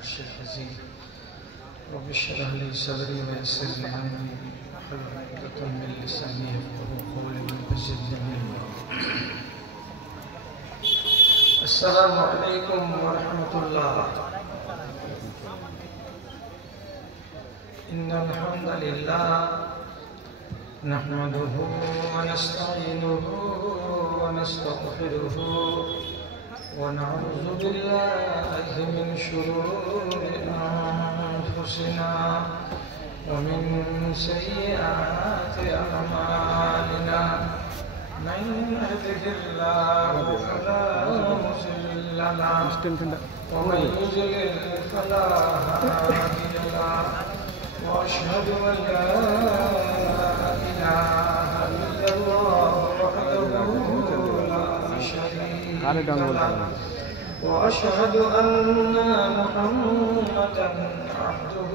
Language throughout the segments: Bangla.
العرش العظيم رب اشرح لي صدري ويسر لي أمري واحلل عقدة من لساني يفقهوا قولي وزدني علما. السلام عليكم ورحمة الله. إن الحمد لله نحمده ونستعينه ونستغفره ونعوذ بالله من شرور أنفسنا ومن سيئات أعمالنا. من يهده الله فلا مضل له ومن يضلل فلا هادي له وأشهد أن لا إله إلا الله وحده لا شريك له وأشهد أن محمدا عبده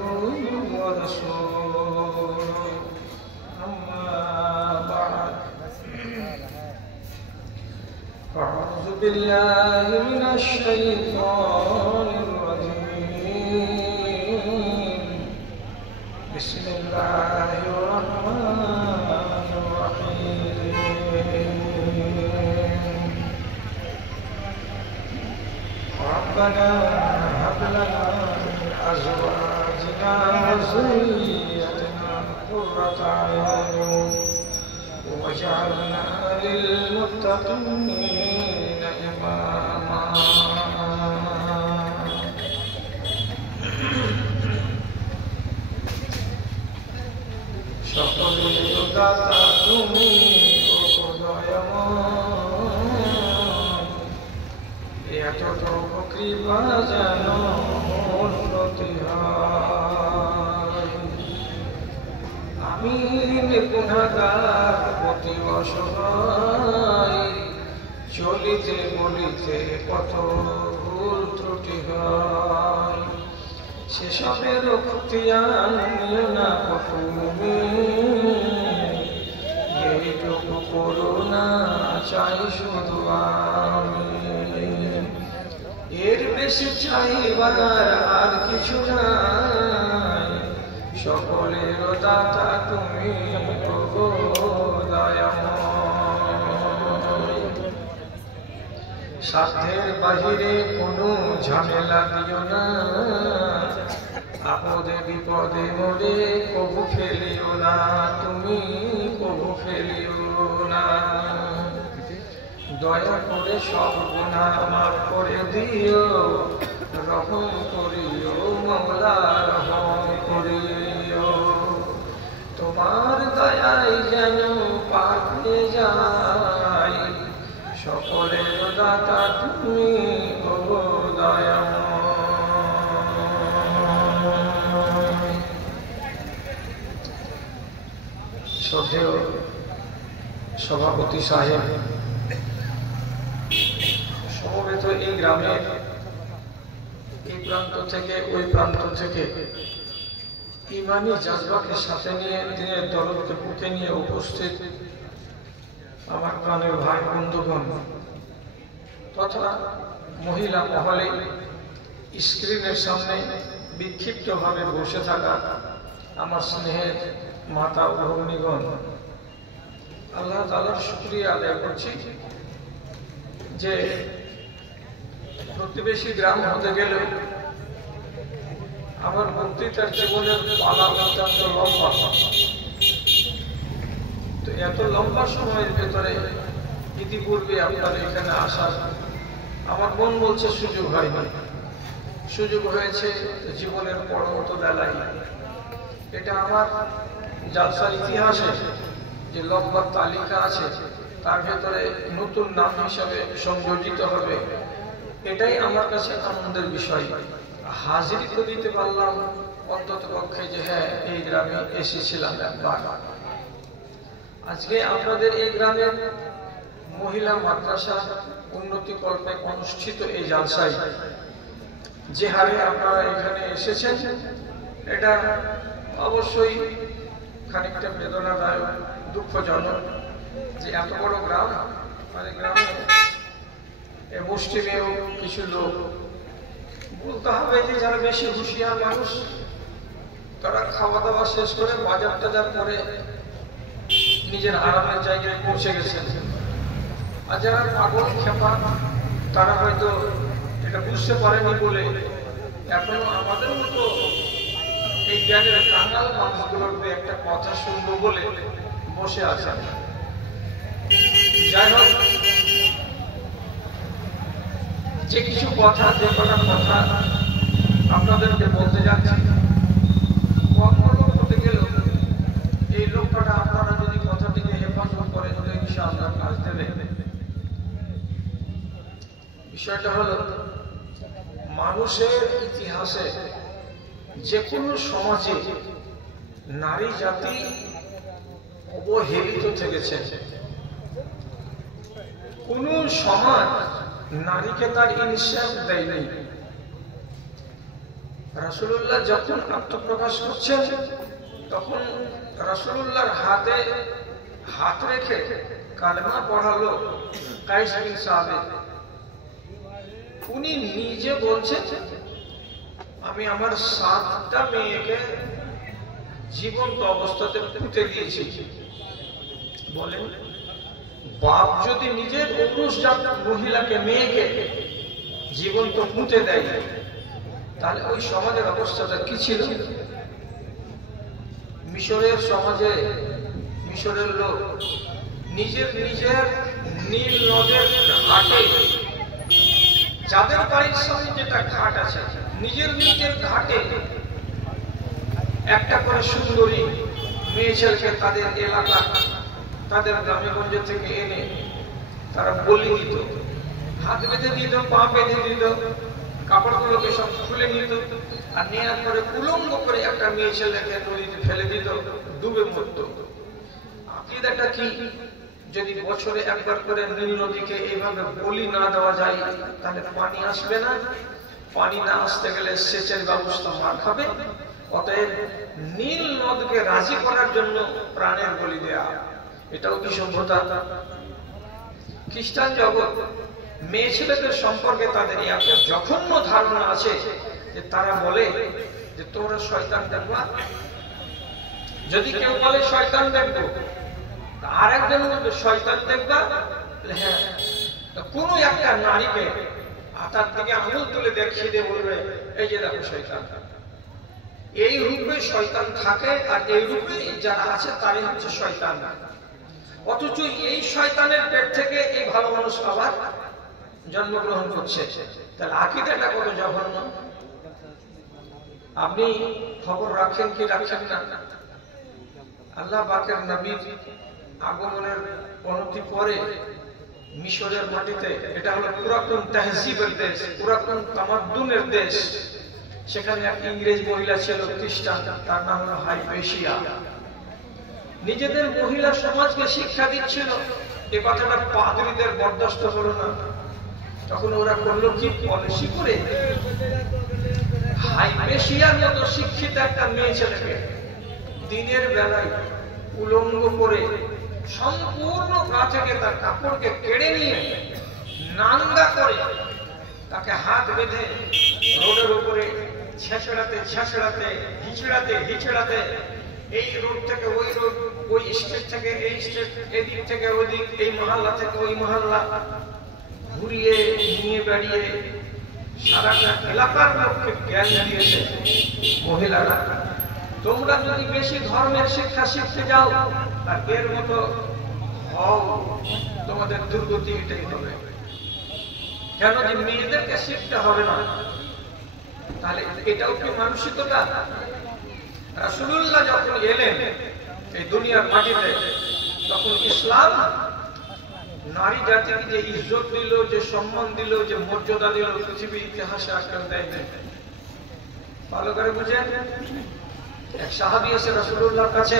ورسوله. أما بعد فأعوذ بالله من الشيطان الرجيم. بسم الله الرحمن الرحيم. ربنا هب لنا من أزواجنا وذريتنا قرة أعين واجعلنا للمتقين إماما. সকলের দাতা তুমি দয়াময়, এতটুকু কৃপা যেন উন্নতি হয়। আমি গুনাহগার অতি অসহায়, চলিতে বলিতে কত ভুল ত্রুটি হয়। সেসবের খতিয়ান নিও না তুমি, এইটুকু করুণা চাই শুধু আমি। এর বেশি চাইবার আর কিছু নাই, সকলের দাতা তুমি দয়াময়। সাধ্যের বাহিরে কোনো ঝামেলা দিও না, আপদে বিপদে মোরে কবু ফেলিও না, তুমি কবু ফেলিও না। দয়া করে সব গুনাহ মাফ করে দিও, রহম করিও মওলা রহম করিও। তোমার দয়ায় যেন পার হয়ে যায়, সকলের দাতা তুমি ওগো দয়াময়। শ্রদ্ধেয় সভাপতি সাহেব, সমবেত এই গ্রামের এই প্রান্ত থেকে ওই প্রান্ত থেকে ইমানি জাজবাকে সাথে নিয়ে দিনের দরদকে বুকে নিয়ে উপস্থিত আমার প্রাণের ভাই বন্ধুগণ তথা মহিলা মহলে স্ক্রিনের সামনে বিক্ষিপ্তভাবে বসে থাকা আমার স্নেহের মাতা ও ভগ্নীগণ, আল্লাহ তাআলার শুকরিয়া আদায় করছি যে প্রতিবেশী গ্রাম হতে গেলে আমার বক্তৃতার জীবনের পালা অত্যন্ত লম্বা। তো এত লম্বা সময়ের ভেতরে ইতিপূর্বে আপনার এখানে আসার আমার মন বলছে সুযোগ হয়নি। সুযোগ হয়েছে জীবনের পরবর্তী বেলায়। এটা আমার জালসার ইতিহাসে যে লম্বা তালিকা আছে তার ভেতরে নতুন নাম হিসাবে সংযোজিত হবে, এটাই আমার কাছে আনন্দের বিষয়। হাজিরি তো দিতে পারলাম অন্তত পক্ষে যে হ্যাঁ এই গ্রামে এসেছিলাম একবার। আজকে আপনাদের এই গ্রামের মহিলা মাদ্রাসা উন্নতি কল্পে অনুষ্ঠিত এই জালসায় যে হারে আপনারা এখানে এসেছেন, এটা অবশ্যই খানিকটা বেদনাদায়ক, দুঃখজনক যে এত বড় গ্রাম, মানে গ্রামে মুষ্টিমেয় কিছু লোক বলতে হবে যে যারা বেশি হুঁশিয়ার মানুষ তারা খাওয়া দাওয়া শেষ করে বাজার টাজার করে নিজের আরামের জায়গায় পৌঁছে গেছেন, আর যারা পাগল খেপা তারা হয়তো এটা বুঝতে পারেনি বলে এখনো আমাদের মতো এই জ্ঞানের কাঙাল মানুষগুলোর একটা কথা শুনবো বলে বসে আছেন। যাই হোক, যে কিছু কথা, যে কটা কথা আপনাদেরকে বলতে যাচ্ছি, করতে গেল এই লক্ষ্যটা আপনারা যদি কথাটিকে হেফাজত করেন ইনশাআল্লাহ কাজ দেবে। বিষয়টা হলো, মানুষের ইতিহাসে যে কোনো সমাজে নারী জাতি অবহেলিত থেকেছে। কোন সমাজ নারীকে তার ইনসাফ দেয়নি। রাসূলুল্লাহ যখন আত্মপ্রকাশ করছেন তখন রাসূলুল্লাহর হাতে হাত রেখে কালেমা পড়ালো কাইস বিন সাবিত। উনি নিজে বলছেন, আমি আমার 7টা মেয়েকে জীবন্ত অবস্থাতে পুঁতে দিয়েছি। বলেন, বাপ যদি নিজের ঔরসজাত মহিলাকে, মেয়েকে জীবন্ত পুঁতে দেয় তাহলে ওই সমাজের অবস্থাটা কি ছিল? মিশরের সমাজে মিশরের লোক নিজের নীল নদের ঘাটে, যাদের বাড়ির সামনে যেটা ঘাট আছে, নিজের ঘাটে একটা করে সুন্দরী মেয়ে ছেলেকে তাদের এলাকা, তাদের গ্রামেগঞ্জ থেকে এনে তারা বলি দিত, হাত বেঁধে দিত, পা বেঁধে দিত, কাপড়গুলোকে সব খুলে নিত, আর নেওয়ার পরে উলঙ্গ করে একটা মেয়ে ছেলেকে নদীতে ফেলে দিত, ডুবে মরত। আকীদাটা কি? যদি বছরে একবার করে নীল নদীকে এইভাবে বলি না দেওয়া যায় তাহলে পানি আসবে না, পানি না আসতে গেলে সেচের ব্যবস্থা মার খাবে। অতএব নীল নদকে রাজি করার জন্য প্রাণের বলি দেয়া, এটাও কি সভ্যতা? খ্রিস্টান জগৎ মেয়ে ছেলেদের সম্পর্কে তাদের এত জঘন্য ধারণা আছে যে তারা বলে যে তোমরা শয়তান দেখবা। যদি কেউ বলে শয়তান দেখবো, আর একজন বলবে শয়তান দেখবা, হ্যাঁ, কোন একটা নারীকে হাতার দিকে আঙুল তুলে দেখিয়ে দিয়ে বলবে এই যে দেখো শয়তান। এই রূপে শয়তান থাকে, আর এই রূপে যারা আছে তারই হচ্ছে শয়তান। অথচ এই শয়তানের পেট থেকে এই ভালো মানুষ আবার জন্মগ্রহণ করছে। তাহলে আকীদাটা কত জঘন্য! আপনি খবর রাখেন কি রাখেন না? আল্লাহ পাকের নবীর আগমনের অনতি পরে মিশরের মাটিতে, এটা হলো পুরাতন তাহজিবের দেশ, পুরাতন তামাদ্দুনের দেশ, সেখানে এক ইংরেজ মহিলা ছিল খ্রিস্টান, তার নাম হলো হাইপেশিয়া। নিজেদের মহিলা সমাজকে শিক্ষা দিচ্ছিল, এ কথাটা পাদ্রীদের বরদাস্ত হলো না। তখন ওরা করলো কি, পলিসি করে হাইপেশিয়ার মতো শিক্ষিত একটা মেয়ে ছেলেকে দিনের বেলায় উলঙ্গ করে সম্পূর্ণ গা থেকে তার কাপড়কে কেড়ে নিয়ে নাঙ্গা করে তাকে হাত বেঁধে রোডের উপরে ছেঁচড়াতে হিচড়াতে এই রোড থেকে ওই রোড, ওই স্টেট থেকে এই স্টেট, এদিক থেকে ওদিক, এই মহল্লা থেকে ওই মহল্লা ঘুরিয়ে নিয়ে বেড়িয়ে সারাটা এলাকার লোককে জ্ঞান দিয়েছে। মহিলারা, তোমরা যদি বেশি ধর্মের শিক্ষা শিখতে যাও আর এর মতো হও, তোমাদের দুর্গতি এটাই হবে। কেন যে মেয়েদেরকে শিখতে হবে না? তাহলে এটাও কি মানসিকতা? রাসূলুল্লাহ যখন এলেন এই দুনিয়ার মাটিতে, তখন ইসলাম নারী জাতিকে যে ইজ্জত দিল, যে সম্মান দিল, যে মর্যাদা দিল, পৃথিবীর ইতিহাসে আজকাল দেয় নাই। ভালো করে বুঝেন। এক সাহাবী এসে রাসূলুল্লাহর কাছে,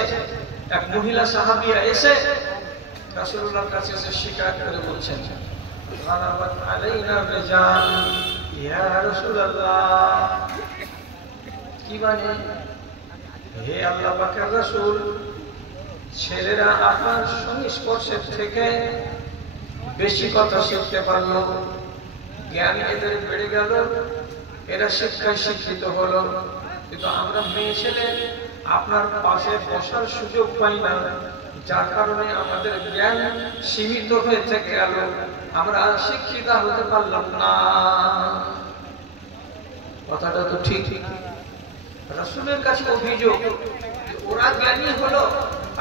এক মহিলা সাহাবিয়া এসে রাসূলুল্লাহর কাছে এসে শিকায়ত করে বলছেন, গালাবাত আলাইনা রিজাল ইয়া রাসূলুল্লাহ। কি মানে? হে আল্লাহ পাকের রাসূল, ছেলেরা আপনার সংস্পর্শের থেকে বেশি কথা শিখতে পারলো, জ্ঞান এদের বেড়ে গেল, এরা শিক্ষায় শিক্ষিত হলো, কিন্তু আমরা মেয়ে ছেলে আপনার পাশে বসার সুযোগ পাই না, যার কারণে আমাদের জ্ঞান সীমিত হয়ে থেকে গেল, আমরা শিক্ষিত হতে পারলাম না। কথাটা তো ঠিক। রাসূলের কাছে অভিযোগ, ওরা জ্ঞানী হলো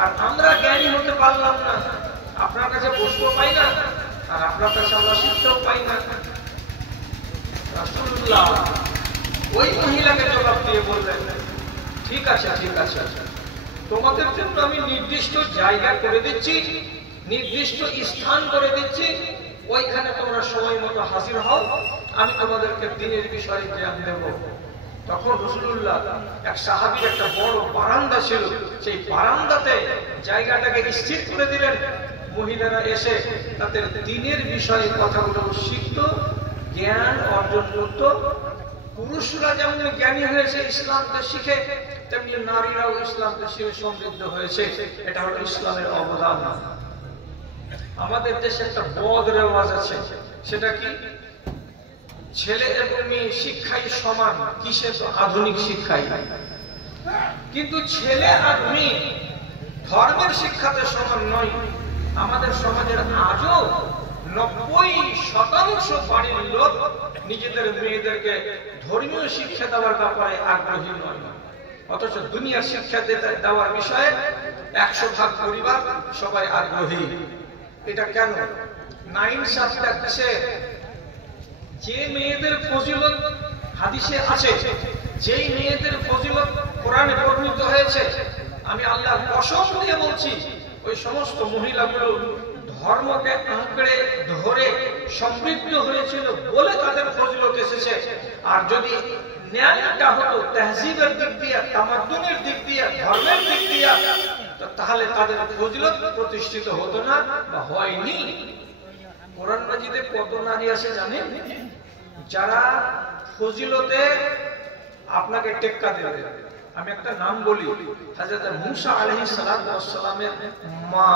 আর আমরা জ্ঞানী হতে পারলাম না, আপনার কাছে বসতেও পাই না আর আপনার কাছে আমরা শিখতেও পাই না। রাসূলুল্লাহ ওই মহিলাকে জবাব দিয়ে বললেন, ঠিক আছে ঠিক আছে, তোমাদের জন্য আমি নির্দিষ্ট জায়গা করে দিচ্ছি, নির্দিষ্ট স্থান করে দিচ্ছি, ওইখানে তোমরা সময় মতো হাজির হও, আমি তোমাদেরকে দ্বীনের বিষয়ে জ্ঞান দেব। তখন রাসূলুল্লাহ এক সাহাবীর একটা বড় বারান্দা ছিল, সেই বারান্দাতে জায়গাটাকে স্থির করে দিলেন। মহিলারা এসে তাদের দ্বীনের বিষয়ে কথাগুলো শিখত, জ্ঞান অর্জন করত। পুরুষরা যেমন জ্ঞানী হয়েছে ইসলামকে শিখে, তেমনি নারীরাও ইসলামকে শিখে সমৃদ্ধ হয়েছে। এটা হলো ইসলামের অবদান। আমাদের দেশে একটা বদ রেওয়াজ আছে, সেটা কি? ছেলে এবং মেয়ে শিক্ষাই সমান। কিসে? তো আধুনিক শিক্ষাই। কিন্তু ছেলে আর মেয়ে ধর্মের শিক্ষাতে সমান নয়। আমাদের সমাজের আজও 90% বাড়ির লোক নিজেদের মেয়েদেরকে ধর্মীয় শিক্ষা দেওয়ার ব্যাপারে আগ্রহী নয়, অথচ দুনিয়ার শিক্ষা দেওয়ার বিষয়ে 100% পরিবার সবাই আগ্রহী। এটা কেন? নাইনসাফ লাগছে। যে মেয়েদের ফজিলত হাদিসে আছে, যেই মেয়েদের ফজিলত কোরআনে বর্ণিত হয়েছে, আমি আল্লাহর কসম দিয়ে বলছি, ওই সমস্ত মহিলাগুলো ধর্মকে আঁকড়ে ধরে সমৃদ্ধ হয়েছিল বলে তাদের ফজিলত এসেছে। আর যদি ন্যায়টা হতো তাহজিবের দিক দিয়ে, তামাদ্দুনের দিক দিয়ে, ধর্মের দিক দিয়ে, তাহলে তাদের ফজিলত প্রতিষ্ঠিত হতো না বা হয়নি। কোরআন মাজিদে কত নারী আছে জানেন, যারা ফজিলতে আপনাকে টেক্কা দেবে? আমি একটা নাম বলি, হযরত মুসা আলাইহিস সালামের মা,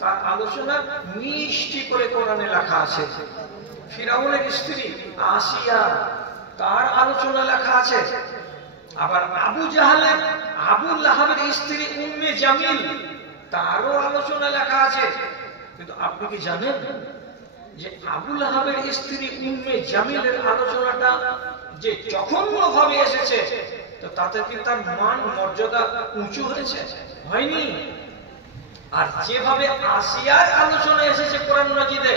তার আলোচনা মিষ্টি করে কোরআনে লেখা আছে। ফিরাউনের স্ত্রী আসিয়া, তার আলোচনা লেখা আছে। আবার আবু জাহালের, আবু লাহাবের স্ত্রী উম্মে জামিল, তারও আলোচনা লেখা আছে। কিন্তু আপনি কি জানেন যে আবু লাহাবের স্ত্রী উম্মে জামিলের আলোচনাটা যে জঘন্যভাবে এসেছে, তো তাতে কি তার মান মর্যাদা উঁচু হয়েছে? হয়নি। আর যেভাবে আসিয়ার আলোচনা এসেছে কোরআন মাজিদে,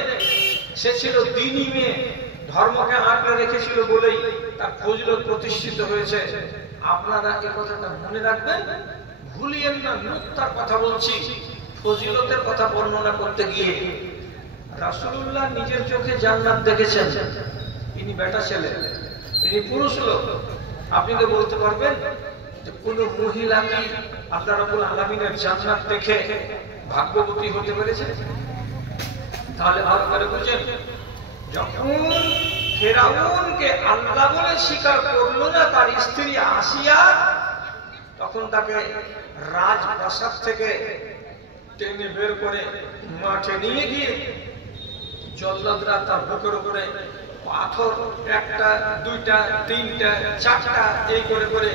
সে ছিল দ্বীনী মেয়ে, ধর্মকে আঁকড়ে রেখেছিল বলেই তার ফজিলত প্রতিষ্ঠিত হয়েছে। আপনারা এই কথাটা মনে রাখবেন, ভুলিয়েন না। মুক্তার কথা বলছি, ফজিলতের কথা বর্ণনা করতে গিয়ে রাসূলুল্লাহ নিজের চোখে জান্নাত দেখেছেন। ইনি বেটা ছেলে, ইনি পুরুষ লোক। আপনি তো বলতে পারবেন যে কোন মহিলা কি আল্লাহ রাব্বুল আলামিনের জান্নাত দেখে ভাগ্যবতী হতে পেরেছে? তাহলে ভালো করে বুঝেন, যখন ফেরাউনকে আল্লাহ বলে স্বীকার করলো না তার স্ত্রী আসিয়া, তখন তাকে রাজপ্রাসাদ থেকে টেনে বের করে মাঠে নিয়ে গিয়ে জল্লাদরা তার বুকের উপরে পাথর, একটা দুইটা তিনটা চারটা এই করে করে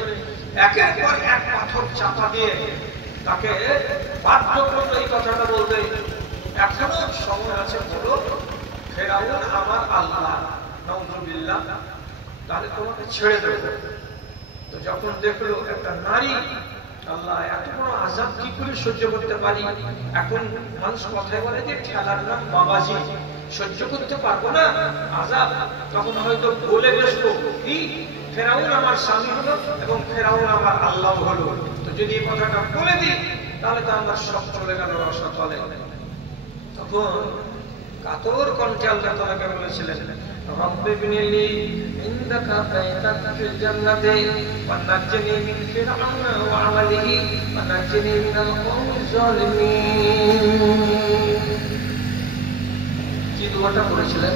একের পর এক পাথর চাপা দিয়ে তাকে বাধ্য করলো এই কথাটা বলতে, এখনো সময় আছে, বলো ফেরাউন আমার আল্লাহ, নাউযুবিল্লাহ, তাহলে তোমাকে ছেড়ে দেবো। তো যখন দেখলো একটা নারী, আল্লাহ এত বড় আযাব কি করে সহ্য করতে পারি? এখন মানুষ কথায় বলে যে ঠেলার নাম বাবাজি, সহ্য করতে পারবো না আযাব, তখন হয়তো বলে বসবো কি ফেরাউন আমার স্বামী হলো এবং ফেরাউন আমার আল্লাহ হলো। তো যদি এই কথাটা বলে দিই তাহলে তো আমার সব চলে গেল রসাতলে। তখন কাতর কণ্ঠে আল্লাহ তাআলাকে বলেছিলেন, রব্বি বিনিলি ইনদাকা বাইতান ফিল জান্নাতি ওয়া নাজ্জিনি মিন ফিরআউনা ওয়া আমালিহি ওয়া নাজ্জিনি মিনাল কওমিজ জালিমিন। কি দোয়াটা করেছিলেন?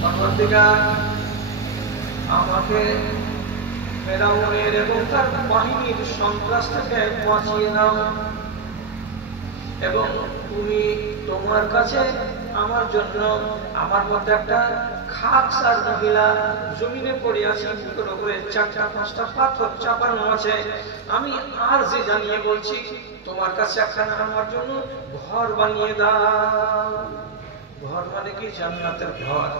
পরবর্তীকার আমাকে ফেরাউনের এবং তার বাহিনীর সন্ত্রাস থেকে বাঁচিয়ে নাও, এবং তুমি তোমার কাছে আমার জন্য আমার মধ্যে একটা খাকসার মহিলা জমিনে পড়ে আছে, বুকের উপরে 4-5টা পাথর চাপানো আছে। আমি আর যে জানিয়ে বলছি, তোমার কাছে একখানা আমার জন্য ঘর বানিয়ে দাও। ঘর মানে কি? জান্নাতের ঘর।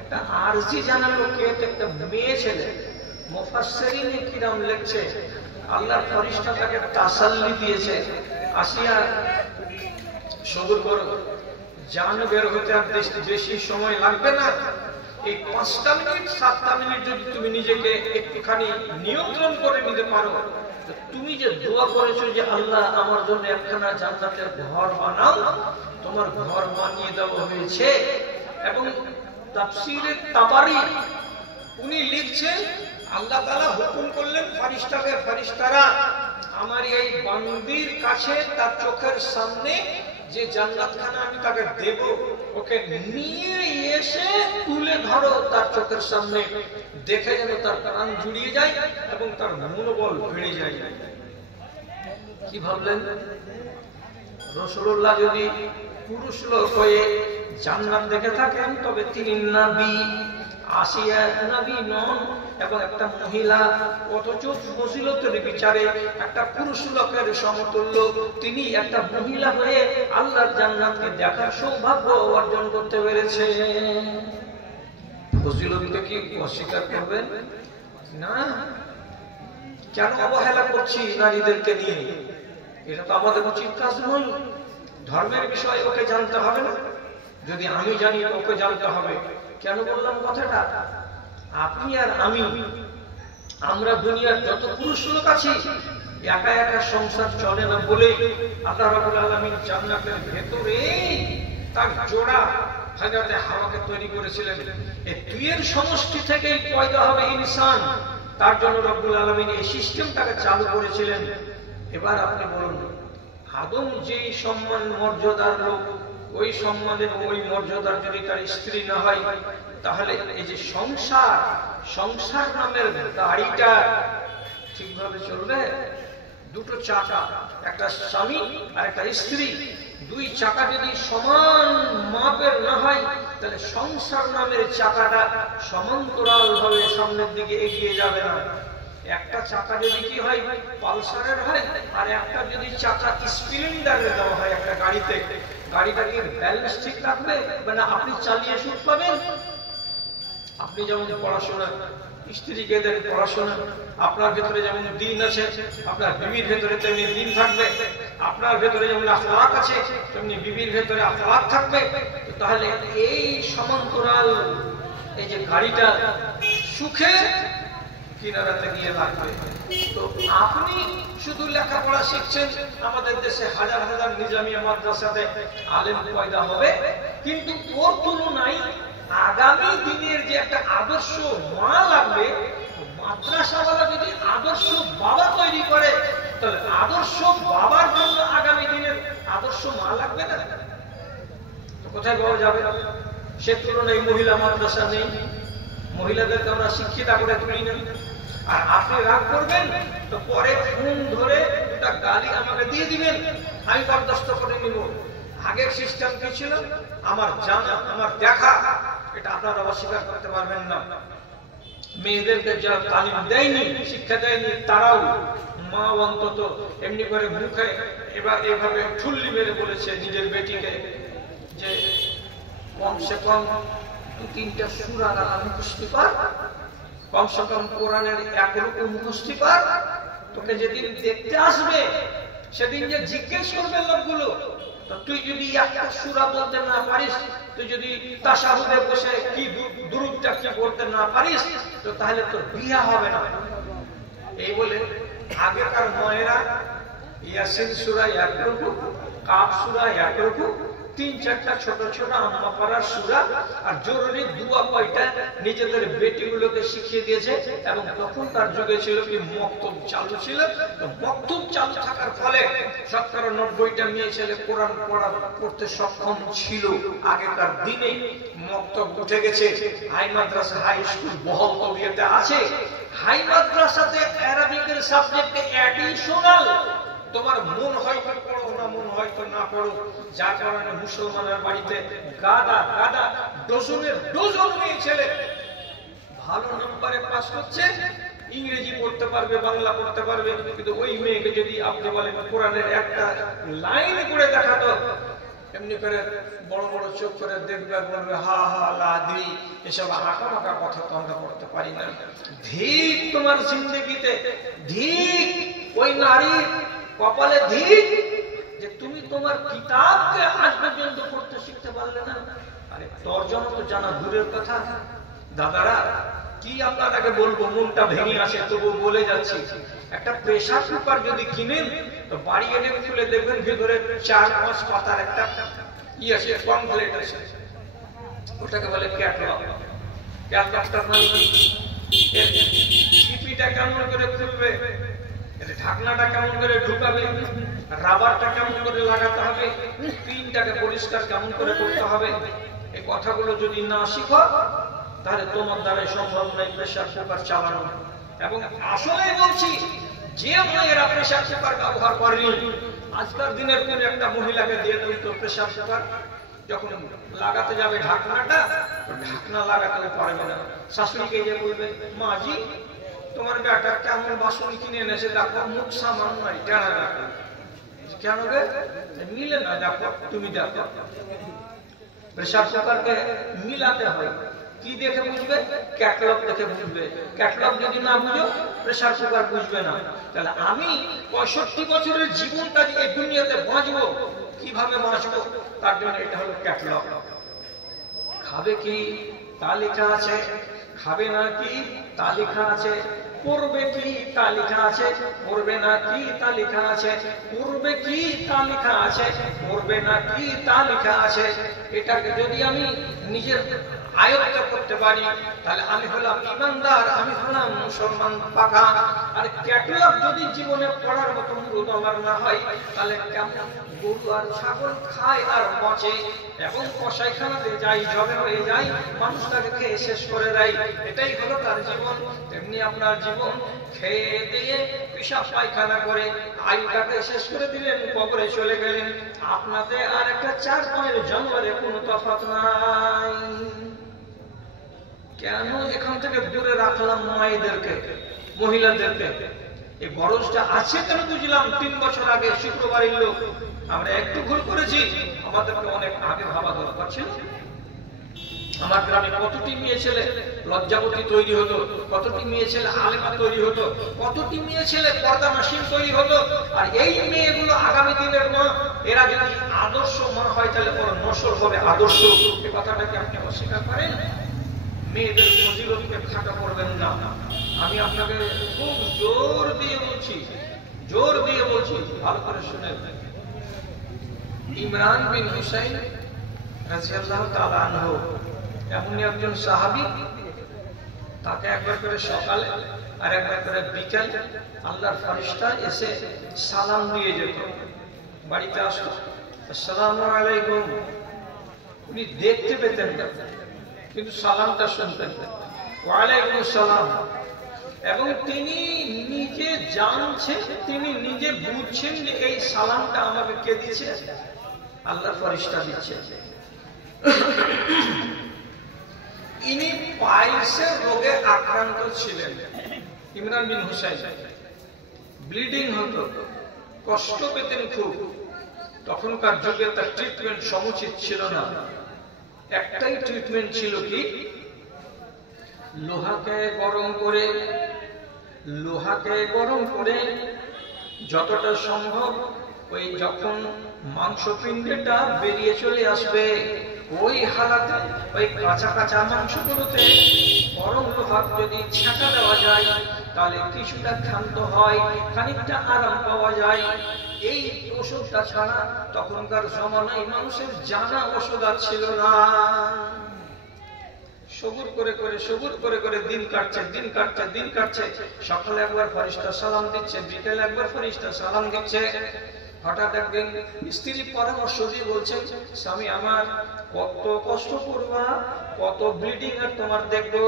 একটা আরজি জানালো কে? একটা মেয়ে ছেলে। মুফাসসিরিনে কিরাম লিখছে, আল্লাহর ফেরেশতা তাকে তাসাল্লি দিয়েছে, আসিয়া সবুর করো, জান বের হতে আর বেশি সময় লাগবে না। এই 5টা মিনিট 7টা মিনিট যদি তুমি নিজেকে একটুখানি নিয়ন্ত্রণ করে নিতে পারো, তুমি যে দোয়া করেছো যে আল্লাহ আমার জন্য একখানা জান্নাতের ঘর বানাও, তোমার ঘর বানিয়ে দেওয়া হয়েছে। এবং তাফসীরে তাবারি উনি লিখছেন, আল্লাহ তাআলা হুকুম করলেন ফেরেশতারা আমার এই বান্দির কাছে তার চোখের সামনে যে জান্নাতখানা আমি তাকে দেব, ওকে নিয়ে এসে তুলে ধরো তার চোখের সামনে, দেখে যেন তার প্রাণ জুড়িয়ে যায় এবং তার মনোবল বেড়ে যায়। কি ভাবলেন? রাসূলুল্লাহ যদি পুরুষ লোক হয়ে জান্নাত দেখে থাকেন, তবে তিনি নবী। আসিয়া নবী নন এবং একটা মহিলা, অথচ ফজিলতের বিচারে একটা পুরুষ লোকের সমতুল্য। তিনি একটা মহিলা হয়ে আল্লাহর জান্নাতকে দেখার সৌভাগ্য অর্জন করতে পেরেছে। ফজিলতকে কি অস্বীকার করবেন? না। কেন অবহেলা করছি নারীদেরকে নিয়ে? এটা তো আমাদের উচিত কাজ নয়। ধর্মের বিষয় ওকে জানতে হবে না? যদি আমি জানি ওকে জানতে হবে। কেন বললাম কথাটা? আপনি আর আমি, আমরা দুনিয়ার যত পুরুষ লোক আছি, একা একা সংসার চলে না বলে আল্লাহ রাব্বুল আলামিন জান্নাতের ভেতরে তার জোড়া হযরতে হাওয়াকে তৈরি করেছিলেন। এই দুইয়ের সমষ্টি থেকেই পয়দা হবে ইনসান। তার জন্য রাব্বুল আলামিন এই সিস্টেমটাকে চালু করেছিলেন। এবার আপনি বলুন, আদম যেই সম্মান মর্যাদার লোক, ওই সম্মানের ওই মর্যাদার যদি তার স্ত্রী না হয়, তাহলে এই যে সংসার নামের গাড়িটা ঠিকভাবে চলবে? দুটো চাকা, একটা স্বামী আর একটা স্ত্রী, দুই চাকা যদি সমান মাপের না হয়, তাহলে সংসার নামের চাকাটা সমান্তরাল ভাবে সামনের দিকে এগিয়ে যাবে না। একটা চাকা যদি কি হয় পালসারের হয়, আর একটা যদি চাকা স্প্লেন্ডারের দেওয়া হয় একটা গাড়িতে, গাড়িটা কি ব্যালেন্স ঠিক রাখবে? মানে আপনি চালিয়ে সুখ পাবেন। আপনি যেমন পড়াশোনা, স্ত্রীকে দেন পড়াশোনা, আপনার ভেতরে যেমন দিন আছে, আপনার বিবির ভেতরে তেমনি দিন থাকবে। আপনার ভেতরে যেমন আখলাক আছে, তেমনি বিবির ভেতরে আখলাক থাকবে। তাহলে এই সমান্তরাল এই যে গাড়িটা সুখে কিনারাতে গিয়ে লাগবে। তো আপনি শুধু লেখাপড়া শিখছেন, আমাদের দেশে হাজার হাজার নিজামিয়া মাদ্রাসাতে আলেম পয়দা হবে, কিন্তু ওর তুলনায় আগামী দিনের যে একটা আদর্শ মা লাগবে, মাদ্রাসাওয়ালা যদি আদর্শ বাবা তৈরি করে, তাহলে আদর্শ বাবার জন্য আগামী দিনের আদর্শ মা লাগবে না? তো কোথায় পাওয়া যাবে? সে তুলনায় মহিলা মাদ্রাসা নেই, মহিলাদেরকে আমরা শিক্ষিতা করে তুলি না। আর আপনি রাগ করবেন তো পরে ফোন ধরে একটা গালি আমাকে দিয়ে দিবেন, আমি বরদাস্ত করে নিব। আগের সিস্টেম কি ছিল? আমার জানা, আমার দেখা, এটা আপনারা অস্বীকার করতে পারবেন না। মেয়েদেরকে যারা তালিম দেয়নি, শিক্ষা দেয়নি, তারাও মা অন্তত এমনি করে মুখে এবার এভাবে ঠুল্লি মেরে বলেছে নিজের বেটিকে যে কমসে কম 2-3টা সূরা মুখস্থ কর, কমসে কম কোরআনের 1 রকম মুখস্থ কর। তোকে যেদিন দেখতে আসবে সেদিন যে জিজ্ঞেস করবে লোকগুলো, তুই যদি একটা সূরা বলতে না পারিস, তুই যদি তাশাহুদে বসে কি দুরূদটা কি পড়তে না পারিস, তো তাহলে তোর বিয়ে হবে না। এই বলে আগেকার মায়েরা ইয়াসিন সূরা 1 রকু, কাফ সূরা 1 রকু, 3-4টা ছোট ছোট আম্মা পাড়ার সূরা আর জরুরি দুয়া কয়টা নিজেদের বেটিগুলোকে শিখিয়ে দিয়েছে। এবং তখন তার যুগে ছিল কি মক্তব চালু ছিল। তো মক্তব চালু থাকার ফলে 90টা মেয়ে ছেলে কোরআন পড়তে সক্ষম ছিল। আগেকার দিনে মক্তব উঠে গেছে, হাই মাদ্রাসা, হাই স্কুল বহল তবিয়তে আছে। হাই মাদ্রাসাতে আরবিকের সাবজেক্টে অ্যাডিশনাল তোমার মন হয়তো পড়ো না, মন হয়তো না পড়ো, যার কারণে মুসলমানের বাড়িতে গাদা গাদা ডজনের ডজন মেয়ে ছেলে ভালো নম্বরে পাস করছে, ইংরেজি পড়তে পারবে, বাংলা পড়তে পারবে, কিন্তু ওই মেয়েকে যদি আপনি বলেন কোরআনের একটা লাইন করে দেখাতো, এমনি করে বড় বড় চোখ করে দেখবে, বলবে হা হা লাদি, এসব আঁকা মাকা কথা তো আমরা পড়তে পারি না। ধিক তোমার জিন্দগিতে, ধিক ওই নারীর কপালে, ধিক যে তুমি তোমার কিতাবকে আজ পর্যন্ত পড়তে শিখতে পারলে না। আরে তর্জমা তো জানা দূরের কথা। দাদারা কি আপনাকে বলবো, মনটা ভেঙে আসে, তবু বলে যাচ্ছি। একটা প্রেসার কুকার যদি কিনেন তো বাড়ি এনে খুলে দেখবেন ভেতরে 4-5 পাতার একটা আছে, কমপ্লিট আছে, ওটাকে বলে ক্যাটলগ। ক্যাটলগটা মানে এর ছিপিটা কেমন করে খুলবে, এর ঢাকনাটা কেমন করে ঢুকাবে, রাবারটা কেমন করে লাগাতে হবে, পিনটাকে পরিষ্কার কেমন করে করতে হবে, এই কথাগুলো যদি না শিখো তাহলে তোমার দ্বারা সম্ভব নয় প্রেসার কুকার চালানো। এবং আসলে বলছি, যে মেয়েরা প্রেসার কুকার ব্যবহার করেনি, আজকাল দিনের কোন একটা মহিলাকে দিয়ে দেবেন তো প্রেসার কুকার, যখন লাগাতে যাবে ঢাকনাটা, ঢাকনা লাগাতে পারবে না। শাশুড়িকে যে বলবে মাজি তোমার বেটা কেমন বাসন কিনে এনেছে দেখো, মুখ সামান নাই, টেরা দেখো, কেন গে মিলে না, দেখো তুমি দেখো। প্রেসার কুকারকে মিলাতে হয়, কি দেখে বুঝবে? ক্যাটালগ দেখে বুঝবে। ক্যাটালগ যদি না বুঝো প্রেসার কুকার বুঝবে না। তাহলে আমি 65 বছরের জীবনটা এই দুনিয়াতে বাঁচবো, কিভাবে বাঁচবো, তার জন্য এটা হলো ক্যাটালগ। খাবে কি তা লেখা আছে, খাবে না কি তা লেখা আছে, পড়বে কি তা লেখা আছে, পড়বে না কি তা লেখা আছে, পড়বে কি তা লেখা আছে, পড়বে না কি তা লেখা আছে। এটাকে যদি আমি নিজের আয়ত্ত করতে পারি তাহলে আমি হলাম ইমানদার, আমি হলাম মুসলমান পাকা। আর ক্যাটালগ যদি জীবনে পড়ার মতো মুরুদ আমার না হয় তাহলে কেমন গরু আর ছাগল খায় আর বাঁচে, এবং কসাইখানাতে যাই জবে হয়ে যায়, মানুষটাকে খেয়ে শেষ করে দেয়, এটাই হলো তার জীবন। তেমনি আপনার জীবন খেয়ে দিয়ে পেশাব পায়খানা করে আয়ুটাকে শেষ করে দিলেন, কবরে চলে গেলেন, আপনাদের আর একটা 4 পায়ের জানোয়ারে কোনো তফাৎ নাই। কেন এখান থেকে দূরে রাখলাম মায়েদেরকে, মহিলাদেরকে? এই গরজটা আছে কেন বুঝলাম 3 বছর আগে শুক্রবার এলো, আমরা একটু ভুল করেছি, আমাদেরকে অনেক আগে ভাবা দরকার ছিল। আমার গ্রামে কতটি মেয়ে ছেলে লজ্জাবতী তৈরি হতো, কতটি মেয়ে ছেলে আলেমা তৈরি হতো, কতটি মেয়ে ছেলে পর্দা নাসিম তৈরি হতো। আর এই মেয়েগুলো আগামী দিনের মা, এরা যদি আদর্শ মা হয় তাহলে বড় নসল হবে আদর্শ। এই কথাটা কি আপনি অস্বীকার করেন? মেয়েদের ফজিলতকে খাটো করবেন না। আমি আপনাকে খুব জোর দিয়ে বলছি, জোর দিয়ে বলছি, ভালো করে শুনেন। ইমরান বিন হুসাইন রাদিয়াল্লাহু তাআলা আনহু এমনই একজন সাহাবী, তাকে একবার করে সকালে আর একবার করে বিকেলে আল্লাহর ফেরেশতা এসে সালাম দিয়ে যেত। বাড়িতে আসতো, আসসালামু আলাইকুম, উনি দেখতে পেতেন না কিন্তু সালামটা শুনতেন, ওয়ালাইকুম আসসালাম। এবং তিনি নিজে জানছেন, তিনি নিজে বুঝছেন যে এই সালামটা আমাকে কে দিচ্ছে, আল্লাহর ফেরেশতা দিচ্ছে। ইনি পাইলসের রোগে আক্রান্ত ছিলেন, ইমরান বিন হুসাইন। ব্লিডিং হতো, কষ্ট পেতেন খুব। তখনকার যুগে তার ট্রিটমেন্ট সমুচিত ছিল না। একটাই ট্রিটমেন্ট ছিল কি, লোহাকে গরম করে যতটা সম্ভব ওই যখন মাংসপিণ্ডটা বেরিয়ে চলে আসবে ওই হালাতে ওই কাঁচা কাঁচা মাংসগুলোতে গরম লোহা যদি ছেঁকা দেওয়া যায় তাহলে কিছুটা ক্ষান্ত হয়, খানিকটা আরাম পাওয়া যায়। এই ওষুধটা ছাড়া তখনকার জমানায় মানুষের জানা ওষুধ ছিল না। সবুর করে করে দিন কাটছে। সকালে একবার ফেরেশতা সালাম দিচ্ছে, বিকেলে একবার ফেরেশতা সালাম দিচ্ছে। হঠাৎ একদিন স্ত্রী পরামর্শ দিয়ে বলছে, স্বামী আমার, কত কষ্ট করবা, কত ব্লিডিং আর তোমার দেখবো,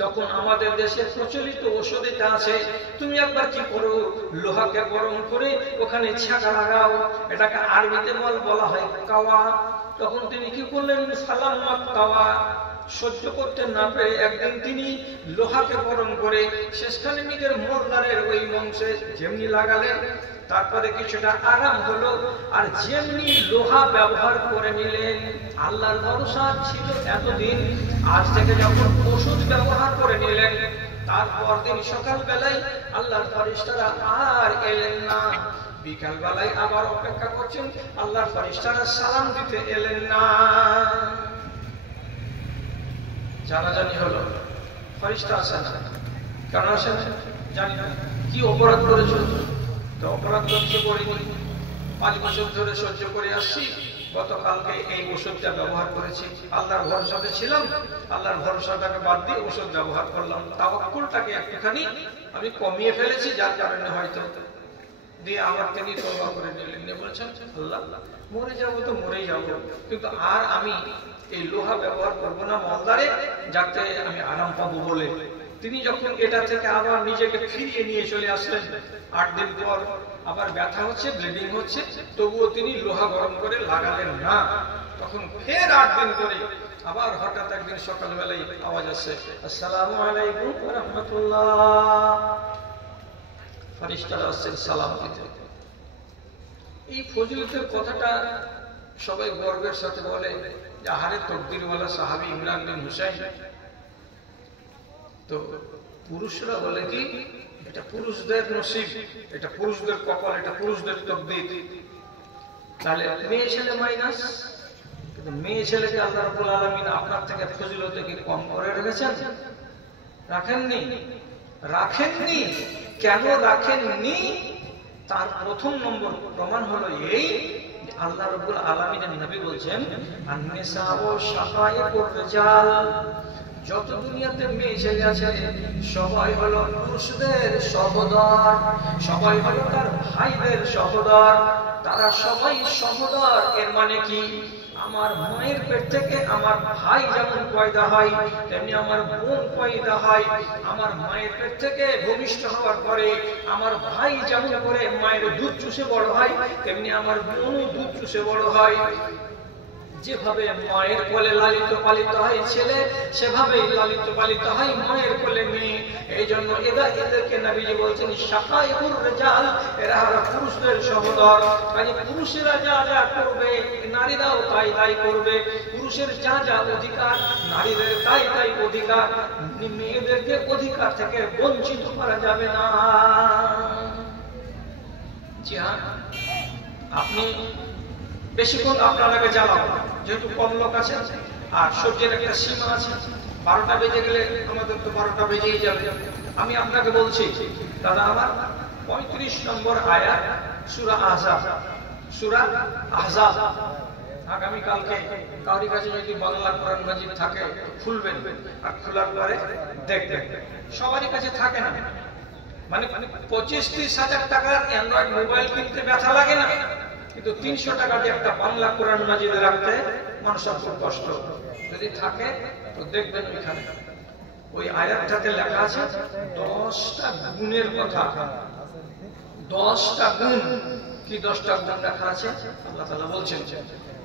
যখন আমাদের দেশে প্রচলিত ওষুধটা আছে, তুমি একবার কি করো, লোহাকে গরম করে ওখানে ছাকা লাগাও, এটাকে আরবিতে বলা হয় কাওয়া। তখন তিনি কি করলেন, সালামাত কাওয়া। সহ্য করতে না পেরে একদিন তিনি লোহাকে গরম করে শেষখানে নিজের মোরদারের ওই অংশে যেমনি লাগালেন, তারপরে কিছুটা আরাম হলো। আর যেমনি লোহা ব্যবহার করে নিলেন, আল্লাহর ভরসা ছিল এতদিন, আজ থেকে যখন ওষুধ ব্যবহার করে নিলেন, তারপর দিন সকাল বেলায় আল্লাহর ফেরেশতারা আর এলেন না, বিকাল বেলায় আবার অপেক্ষা করছেন, আল্লাহর ফেরেশতারা সালাম দিতে এলেন না। জানাজানি হলো, ফেরেশতা আসেন না, কেন আসেন জানি না, কি অপরাধ করেছ? তো অপরাধ করতে করিনি, 5 বছর ধরে সহ্য করে আসছি, গতকালকে এই ওষুধটা ব্যবহার করেছি, আল্লাহর ভরসাতে ছিলাম, আল্লাহর ভরসাটাকে বাদ দিয়ে ওষুধ ব্যবহার করলাম, তাওয়াক্কুলটাকে একটুখানি আমি কমিয়ে ফেলেছি, যার কারণে হয়তো দিয়ে আমার তিনি তওবা করে নিলেন, বলেছেন আল্লাহ মরে যাবো তো মরেই যাবো, কিন্তু আর আমি এই লোহা ব্যবহার করবো না মলদারে, যাতে আমি আরাম পাবো বলে। তিনি যখন এটা থেকে আবার নিজেকে ফিরিয়ে নিয়ে চলে আসলেন, 8 দিন পর আবার ব্যথা হচ্ছে, ব্লিডিং হচ্ছে, তবুও তিনি লোহা গরম করে লাগালেন না। তখন ফের 8 দিন পরে আবার হঠাৎ একদিন সকালবেলায় আওয়াজ আসছে, আসসালামু আলাইকুম ওয়া রাহমাতুল্লাহ। ফেরেশতারা আসছেন সালাম দিতে। এই ফজিলতের কথাটা সবাই গর্বের সাথে বলে যে আহারে তকদিরওয়ালা সাহাবী ইমরান বিন হুসাইন। তো পুরুষরা বলে কি এটা পুরুষদের নসিব, এটা পুরুষদের কপাল, এটা পুরুষদের তকদির। তাহলে মেয়ে ছেলে মাইনাস, কিন্তু মেয়ে ছেলেকে আল্লাহ রাব্বুল আলামিন আপনার থেকে ফজিলতে কি কম করে রেখেছেন? রাখেননি, রাখেননি। কেন রাখেননি? তার প্রথম নম্বর প্রমাণ হলো এই, আল্লাহ রাব্বুল আলামিনের নবী বলছেন আন-নিসাউ শাকায়েকুর রিজাল, যত দুনিয়াতে মেয়ে ছেলে আছে সবাই হলো পুরুষদের সহোদর, সবাই হলো তার ভাইদের সহোদর, তারা সবাই সহোদর। এর মানে কি, আমার মায়ের পেট থেকে আমার ভাই যেমন পয়দা হয়, তেমনি আমার বোন পয়দা হয়। আমার মায়ের পেট থেকে ভূমিষ্ঠ হওয়ার পরে আমার ভাই যেমন করে মায়ের দুধ চুষে বড় হয়, তেমনি আমার বোনও দুধ চুষে বড় হয়। যেভাবে মায়ের কোলে লালিত পালিত হয় ছেলে, সেভাবেই লালিত পালিত হয় মায়ের কোলে মেয়ে। এই জন্য এদেরকে নবীজি বলছেন শাকায়েকুর রিজাল, এরা হলো পুরুষদের সহোদর। কাজে পুরুষেরা যা যা করবে নারীরাও তাই তাই করবে, পুরুষের যা যা অধিকার নারীদের তাই তাই অধিকার। মেয়েদেরকে অধিকার থেকে বঞ্চিত করা যাবে না। জি হ্যাঁ, আপনি বেশিক্ষণ আপনাকে জ্বালাবো, যেহেতু কম লোক আছে আর সূর্যের একটা সীমা আছে, 12টা বেজে গেলে আমাদের তো 12টা বেজেই যাবে। আমি আপনাকে বলছি দাদা আমার 35 নম্বর আয়াত সূরা আহজাব, সূরা আহজাব। আগামীকালকে কারোর কাছে যদি বাংলা কোরআন মাজিদ থাকে খুলবেন, আর খোলার পরে দেখবেন। সবারই কাছে থাকে না, মানে 25-30 হাজার টাকার অ্যান্ড্রয়েড মোবাইল কিনতে ব্যথা লাগে না, কিন্তু 300 টাকা দিয়ে একটা বাংলা কোরআন মাজিদ রাখতে মানুষের খুব কষ্ট। যদি থাকে তো দেখবেন ওইখানে ওই আয়াতটাতে লেখা আছে 10টা গুণের কথা। 10টা গুণ, কি 10টা গুণ লেখা আছে? আল্লাহ তাআলা বলছেন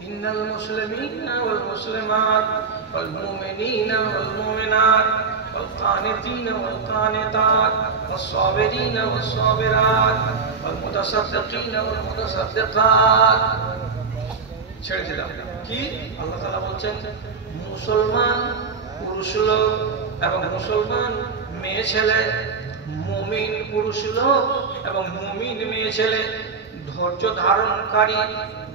ইন্নাল মুসলিমিনা ওয়াল মুসলিমাত ওয়াল মুমিনিনা ওয়াল মুমিনাত ওয়াল কানিতিনা ওয়াল কানিতাত ওয়াস সাবিরিনা ওয়াস সাবিরাত ওয়াল মুতাসাদ্দিকিনা ওয়াল মুতাসাদ্দিকাত। ছেড়ে দিলাম। কি আল্লাহ তাআলা বলছেন মুসলমান পুরুষ লোক এবং মুসলমান মেয়ে ছেলে, মুমিন পুরুষ লোক এবং মুমিন মেয়ে ছেলে, ধৈর্য ধারণকারী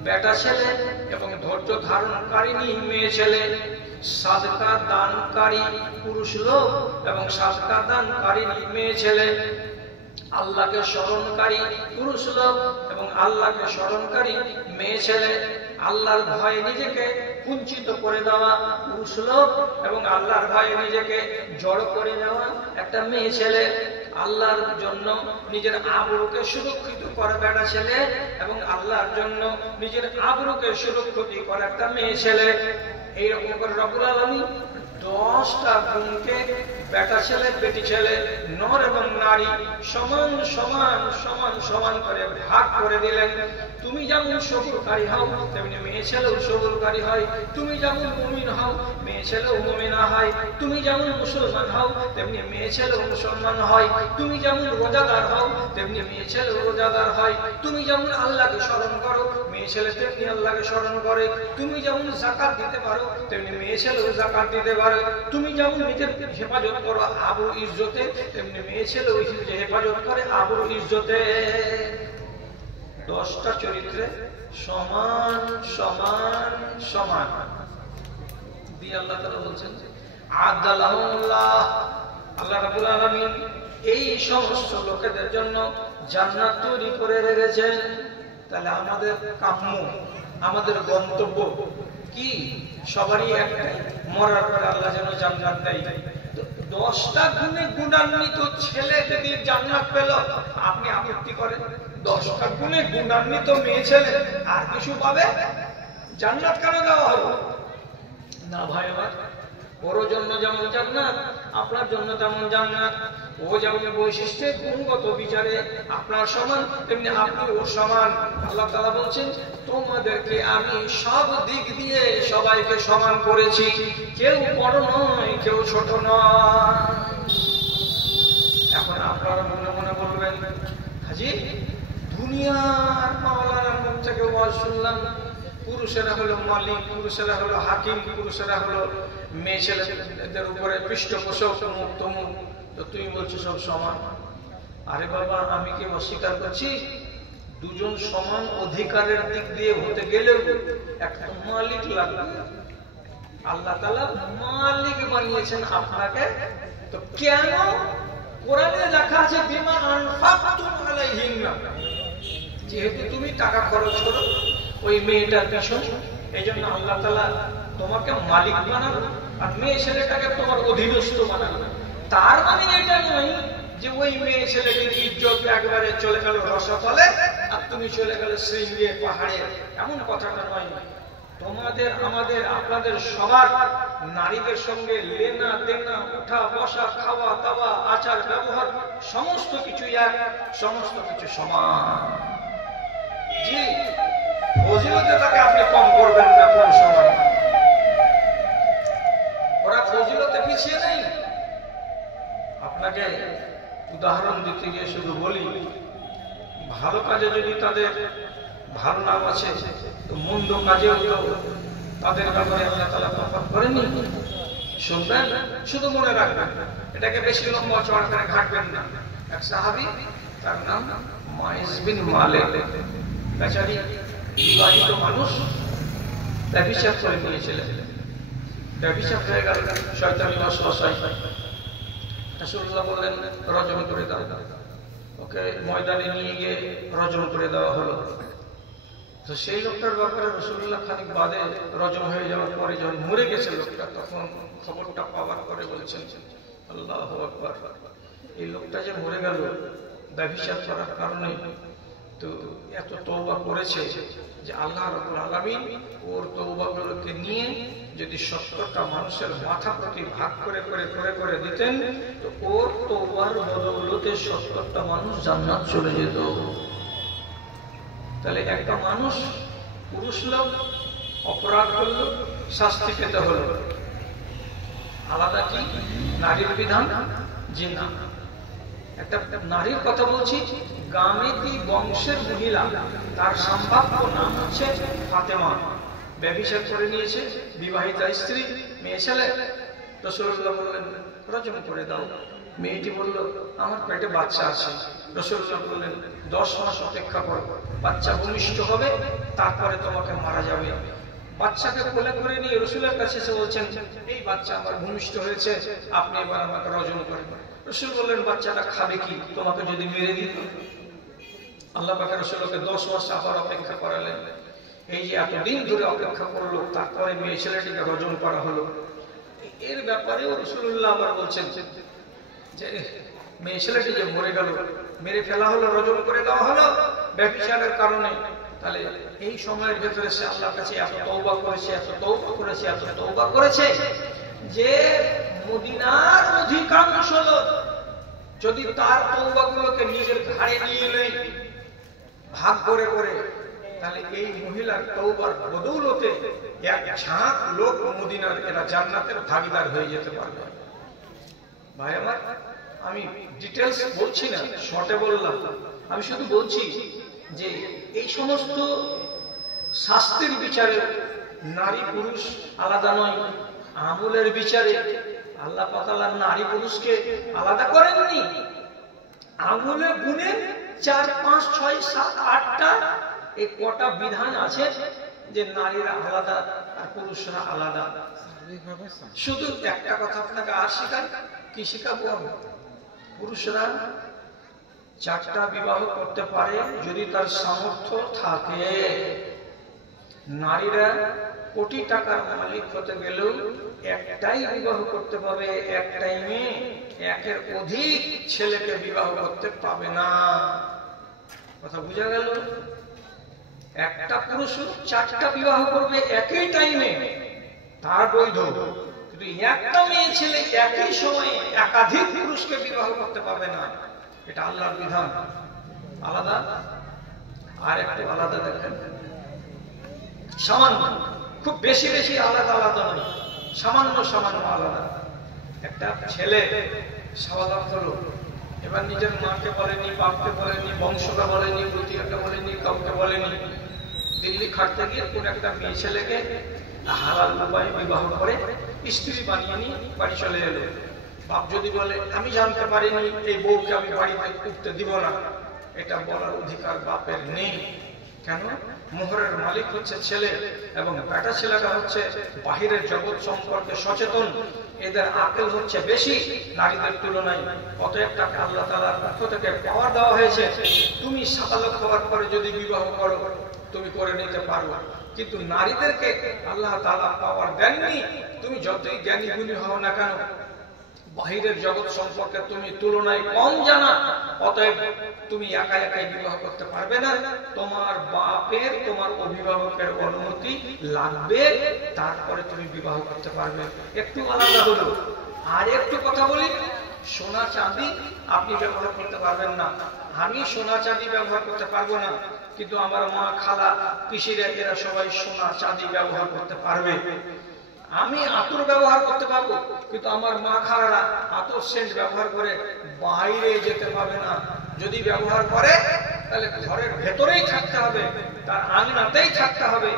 বেটা ছেলে এবং ধৈর্য ধারণকারিনী মেয়ে ছেলে, সাদকা দানকারী পুরুষ লোক এবং সাদকা দানকারিনী মেয়ে ছেলে, আল্লাহকে স্মরণকারী পুরুষ লোক এবং আল্লাহকে স্মরণকারী মেয়ে ছেলে, আল্লাহর ভয়ে নিজেকে কুঞ্চিত করে দেওয়া পুরুষ লোক এবং আল্লাহর ভয়ে নিজেকে জড় করে দেওয়া একটা মেয়ে ছেলে, আল্লাহর জন্য নিজের আবরুকে সুরক্ষিত করা বেটা ছেলে এবং আল্লাহর জন্য নিজের আবরুকে সুরক্ষিত করা একটা মেয়ে ছেলে। এইরকম করে রব্বুল আলামিন 10টা গুণকে বেটা ছেলে বেটি ছেলে, নর এবং নারী সমান সমান সমান সমান করে ভাগ করে দিলেন। তুমি যেমন সবুরকারী হও তেমনি মেয়ে ছেলেও সবুরকারী হয়, তুমি যেমন মুমিন হও মেয়ে ছেলেও মুমিনা হয়, তুমি যেমন মুসলমান হও তেমনি মেয়ে ছেলেও মুসলমান হয়, তুমি যেমন রোজাদার হও তেমনি মেয়ে ছেলেও রোজাদার হয়, তুমি যেমন আল্লাহকে স্মরণ করো মেয়ে ছেলে তেমনি আল্লাহকে স্মরণ করে, তুমি যেমন যাকাত দিতে পারো তেমনি মেয়ে ছেলেও যাকাত দিতে পারে, তুমি যেমন নিজের হেফাজত করো আবরু ইজ্জতে তেমনি মেয়ে ছেলেও হেফাজত করে আবরু ইজ্জতে। 10টা চরিত্রে সমান সমান সমান দিয়ে আল্লাহ তাআলা বলছেন আদালাহুল্লাহ, আল্লাহ রাব্বুল আলামিন এই সমস্ত লোকেদের জন্য জান্নাত তৈরি করে রেখেছেন। তাহলে আমাদের কাম্য, আমাদের গন্তব্য কি? সবারই একটাই, মরার পরে আল্লাহ যেন জান্নাত দেয়। 10টা গুণে গুণান্বিত ছেলে যদি জান্নাত পেল, আপনি আপত্তি করেন? 10টা গুণে গুণান্বিত মেয়ে ছেলে আর কিছু পাবে? জান্নাত কেন দেওয়া হলো না? ভাই আমার, ওর জন্য যেমন জান্নাত, আপনার জন্য তেমন জান্নাত। ও যেমন বৈশিষ্ট্যে গুণগত বিচারে আপনার সমান, তেমনি আপনি ওর সমান। আল্লাহ তাআলা বলছেন তোমাদেরকে আমি সব দিক দিয়ে সবাইকে সমান করেছি, কেউ বড় নয় কেউ ছোট নয়। এখন আপনারা মনে মনে বলবেন, হাজি দুনিয়ার মাওলানার মুখ থেকে ওয়াজ শুনলাম, পুরুষেরা হলো মালিক, পুরুষেরা হলো হাকিম, পুরুষেরা হলো মেয়ে ছেলেদের উপরে পৃষ্ঠপোষক, মুখ তমুক, তো তুই বলছিস সব সমান। আরে বাবা, আমি কি অস্বীকার করছি? দুজন সমান অধিকারের দিক দিয়ে হতে গেলেও একটা মালিক লাগবে। আল্লাহ তাআলা মালিক বানিয়েছেন আপনাকে, তো কেন? কোরআনে লেখা আছে বিমা আনফাকতুম আলাইহিন্না, যেহেতু তুমি টাকা খরচ করো ওই মেয়েটার পিছনে, এই জন্য আল্লাহ তাআলা তোমাকে মালিক বানাবে আর মেয়ে ছেলেটাকে তোমার অধীনস্থ বানাবে। তার মানে এটা নয় যে ওই মেয়ে ছেলেটির ইজ্জত একবারে চলে গেল রসাতলে আর তুমি চলে গেলে শৃঙ্গে পাহাড়ে, এমন কথাটা নয়। তোমাদের আমাদের আপনাদের সবার নারীদের সঙ্গে লেনা দেনা, উঠা বসা, খাওয়া দাওয়া, আচার ব্যবহার সমস্ত কিছু এক, সমস্ত কিছু সমান। জি, ফজিলতে তাকে আপনি কম করবেন না কোন সময়। ওরা ফজিলতে পিছিয়ে নেই। আপনাকে উদাহরণ দিতে গিয়ে শুধু বলি, ভালো কাজে যদি তাদের ভালো নাম আছে, তো মন্দ কাজেও তো তাদের ব্যাপারে আল্লাহ তাআলা তফাৎ করেননি। শুনবেন, শুধু মনে রাখবেন, এটাকে বেশি লম্বা চড়া করে ঘাটবেন না। এক সাহাবী, তার নাম মাইস বিন মালিক, বেচারি বিবাহিত মানুষ, ব্যভিচার করে নিয়েছিলেন। ব্যভিচার হয়ে গেল, শয়তানি ওয়াসওয়াসায় রাসূলুল্লাহ বললেন রজম করে দাও। ওকে ময়দানে নিয়ে গিয়ে রজম করে দেওয়া হলো। তো সেই লোকটার ব্যাপারে রাসূলুল্লাহ খানিক বাদে রজম হয়ে যাওয়ার পরে যখন মরে গেছে লোকটা, তখন খবরটা পাওয়ার পরে বলছেন আল্লাহু আকবার, এই লোকটা যে মরে গেল ব্যভিচার করার কারণে, তো এত তওবা করেছে যে আল্লাহ রাব্বুল আলামিন ওর তওবাগুলোকে নিয়ে যদি 70টা মানুষের মাথা প্রতি ভাগ করে করে করে করে দিতেন, তো ওর তওবার বদৌলতে 70টা মানুষ জান্নাত চলে যেত। তাহলে একটা মানুষ, পুরুষ লোক অপরাধ করলো, শাস্তি পেতে হলো। আলাদা কি নারীর বিধান? জি না। একটা নারীর কথা বলছি, গামেতি বংশের মহিলা, তার সম্ভাব্য নাম হচ্ছে ফাতেমা, ব্যভিচার করে নিয়েছে, বিবাহিতা স্ত্রী, মেয়ে ছেলে। রাসূলুল্লাহ বললেন রজম করে দাও। মেয়েটি বলল আমার পেটে বাচ্চা আছে। রাসূলুল্লাহ বললেন 10 মাস অপেক্ষা করো, বাচ্চা ভূমিষ্ঠ হবে, তারপরে তোমাকে মারা যাবে। বাচ্চাকে কোলে করে নিয়ে রাসূলের কাছে এসে বলছেন এই বাচ্চা আমার ভূমিষ্ঠ হয়েছে, আপনি এবার আমাকে রজম করেন। রাসূল বললেন বাচ্চাটা খাবে কি, তোমাকে যদি মেরে দিত? আল্লাহ পাক রাসূলকে 10 মাস আবার অপেক্ষা করালেন। এই যে এতদিন ধরে অপেক্ষা করলো, তারপরে মেয়ে ছেলেটিকে রজম করা হলো। এর ব্যাপারেও রাসূলুল্লাহ আবার বলছেন যে মেয়ে ছেলেটি যে মরে গেল, মেরে ফেলা হলো, রজম করে দেওয়া হলো ব্যভিচারের কারণে। তাহলে এই সময়ের ভেতরে সে আল্লাহর কাছে এত তওবা করেছে, এত তওবা করেছে, এত তওবা করেছে যে মদিনার অধিকাংশ লোক যদি তার তওবাগুলোকে নিজের ঘাড়ে নিয়ে নেয় ভাগ করে করে, তাহলে এই মহিলার তওবার বদৌলতে এক ঝাঁক লোক মদিনার এরা জান্নাতের ভাগীদার হয়ে যেতে পারবে। ভাই আমার, আমি ডিটেলস বলছি না, শর্টে বললাম। আমি শুধু বলছি যে এই সমস্ত শাস্তির বিচারে নারী পুরুষ আলাদা নয়, আমলের বিচারে আল্লাহ তাআলা নারী পুরুষকে আলাদা করেননি। আমলে গুণে 4, 5, 6, 7, 8টা এই কটা বিধান আছে যে নারীরা আলাদা আর পুরুষরা আলাদা। শুধু একটা কথা আপনাকে আর শিখাই, কি শিখাবো? পুরুষরা 4টা বিবাহ করতে পারে যদি তার সামর্থ্য থাকে। নারীরা কোটি টাকার মালিক হতে গেলেও একটাই বিবাহ করতে পাবে, এক টাইমে একের অধিক ছেলেকে বিবাহ করতে পাবে না। কথা বুঝা গেল? একটা পুরুষ 4টা বিবাহ করবে একই টাইমে, তার বৈধ। কিন্তু একটা মেয়ে ছেলে একই সময়ে একাধিক পুরুষকে বিবাহ করতে পারবে না। এটা আল্লাহর বিধান, আলাদা। আর একটু আলাদা দেখেন, সামান্য, খুব বেশি বেশি আলাদা আলাদা নয়, সামান্য সামান্য আলাদা। একটা ছেলে সাবালক হলো, এবার নিজের মাকে বলেনি, বাপকে বলেনি, বংশকে বলেনি, বুটিয়াকে বলেনি, কাউকে বলেনি, দিল্লি খাটতে গিয়ে কোন একটা মেয়ে ছেলেকে হালাল উপায়ে বিবাহ করে স্ত্রী বানিয়ে নিয়ে বাড়ি চলে এলো। বাপ যদি বলে আমি জানতে পারিনি, এই বউকে আমি বাড়িতে উঠতে দিব না, এটা বলার অধিকার বাপের নেই। কেন? মোহরের মালিক হচ্ছে ছেলে, এবং বেটা ছেলেটা হচ্ছে বাহিরের জগৎ সম্পর্কে সচেতন, এদের আকল হচ্ছে বেশি নারীদের তুলনায়। অতএব তাকে আল্লাহ তাআলার পক্ষ থেকে পাওয়ার দেওয়া হয়েছে, তুমি সাবালক হওয়ার পরে যদি বিবাহ করো তুমি করে নিতে পারো। কিন্তু নারীদেরকে আল্লাহ তাআলা পাওয়ার দেননি। তুমি যতই জ্ঞানী গুণী হও না কেন, বাহিরের জগৎ সম্পর্কে তুমি তুলনায় কম জানা, অতএব তুমি একা একাই বিবাহ করতে পারবে না। তোমার বাপের, তোমার অভিভাবকের অনুমতি লাগবে, তারপরে তুমি বিবাহ করতে পারবে। একটু আলাদা হলো। আর একটু কথা বলি, সোনা চাঁদি আপনি ব্যবহার করতে পারবেন না। আমি সোনা চাঁদি ব্যবহার করতে পারবো না, কিন্তু আমার মা, খালা, পিসিরা এরা সবাই সোনা চাঁদি ব্যবহার করতে পারবে। আমি আতর ব্যবহার করতে পারবো, কিন্তু আমার মা খালারা আতর সেন্ট ব্যবহার করে বাইরে যেতে পারবে না। যদি ব্যবহার করে তাহলে ঘরের ভেতরেই থাকতে হবে, তার আঙনাতেই থাকতে হবে,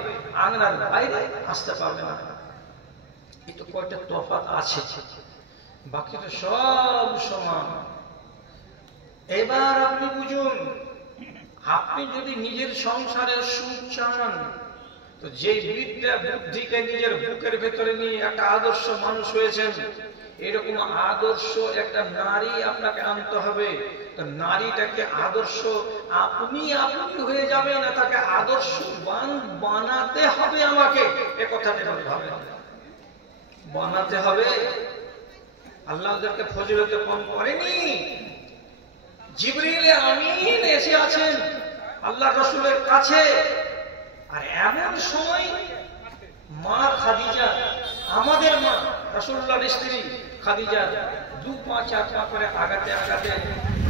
আঙনার বাইরে আসতে পারবে না। এই তো কয়টা তফাৎ আছে, বাকি তো সব সমান। এবার আপনি বুঝুন, আপনি যদি নিজের সংসারে সুখ চান, তো যে বিদ্যা বুদ্ধিকে নিজের বুকের ভেতরে নিয়ে একটা আদর্শ মানুষ হয়েছেন, এরকম আদর্শ একটা নারী আপনাকে আনতে হবে। তো নারীটাকে আদর্শ আপনি হয়ে যাবে না, তাকে আদর্শবান বানাতে হবে। আমাকে এ কথাটা ভাবে বানাতে হবে। আল্লাহ ওদেরকে ফজিলতে কম করেনি। জিবরিল আমিন এসে আছেন আল্লাহ রাসূলের কাছে, আর এমন সময় মা খাদিজা, আমাদের মা রাসূলুল্লাহর স্ত্রী খাদিজা 2 পা 4 পা করে আগাতে আগাতে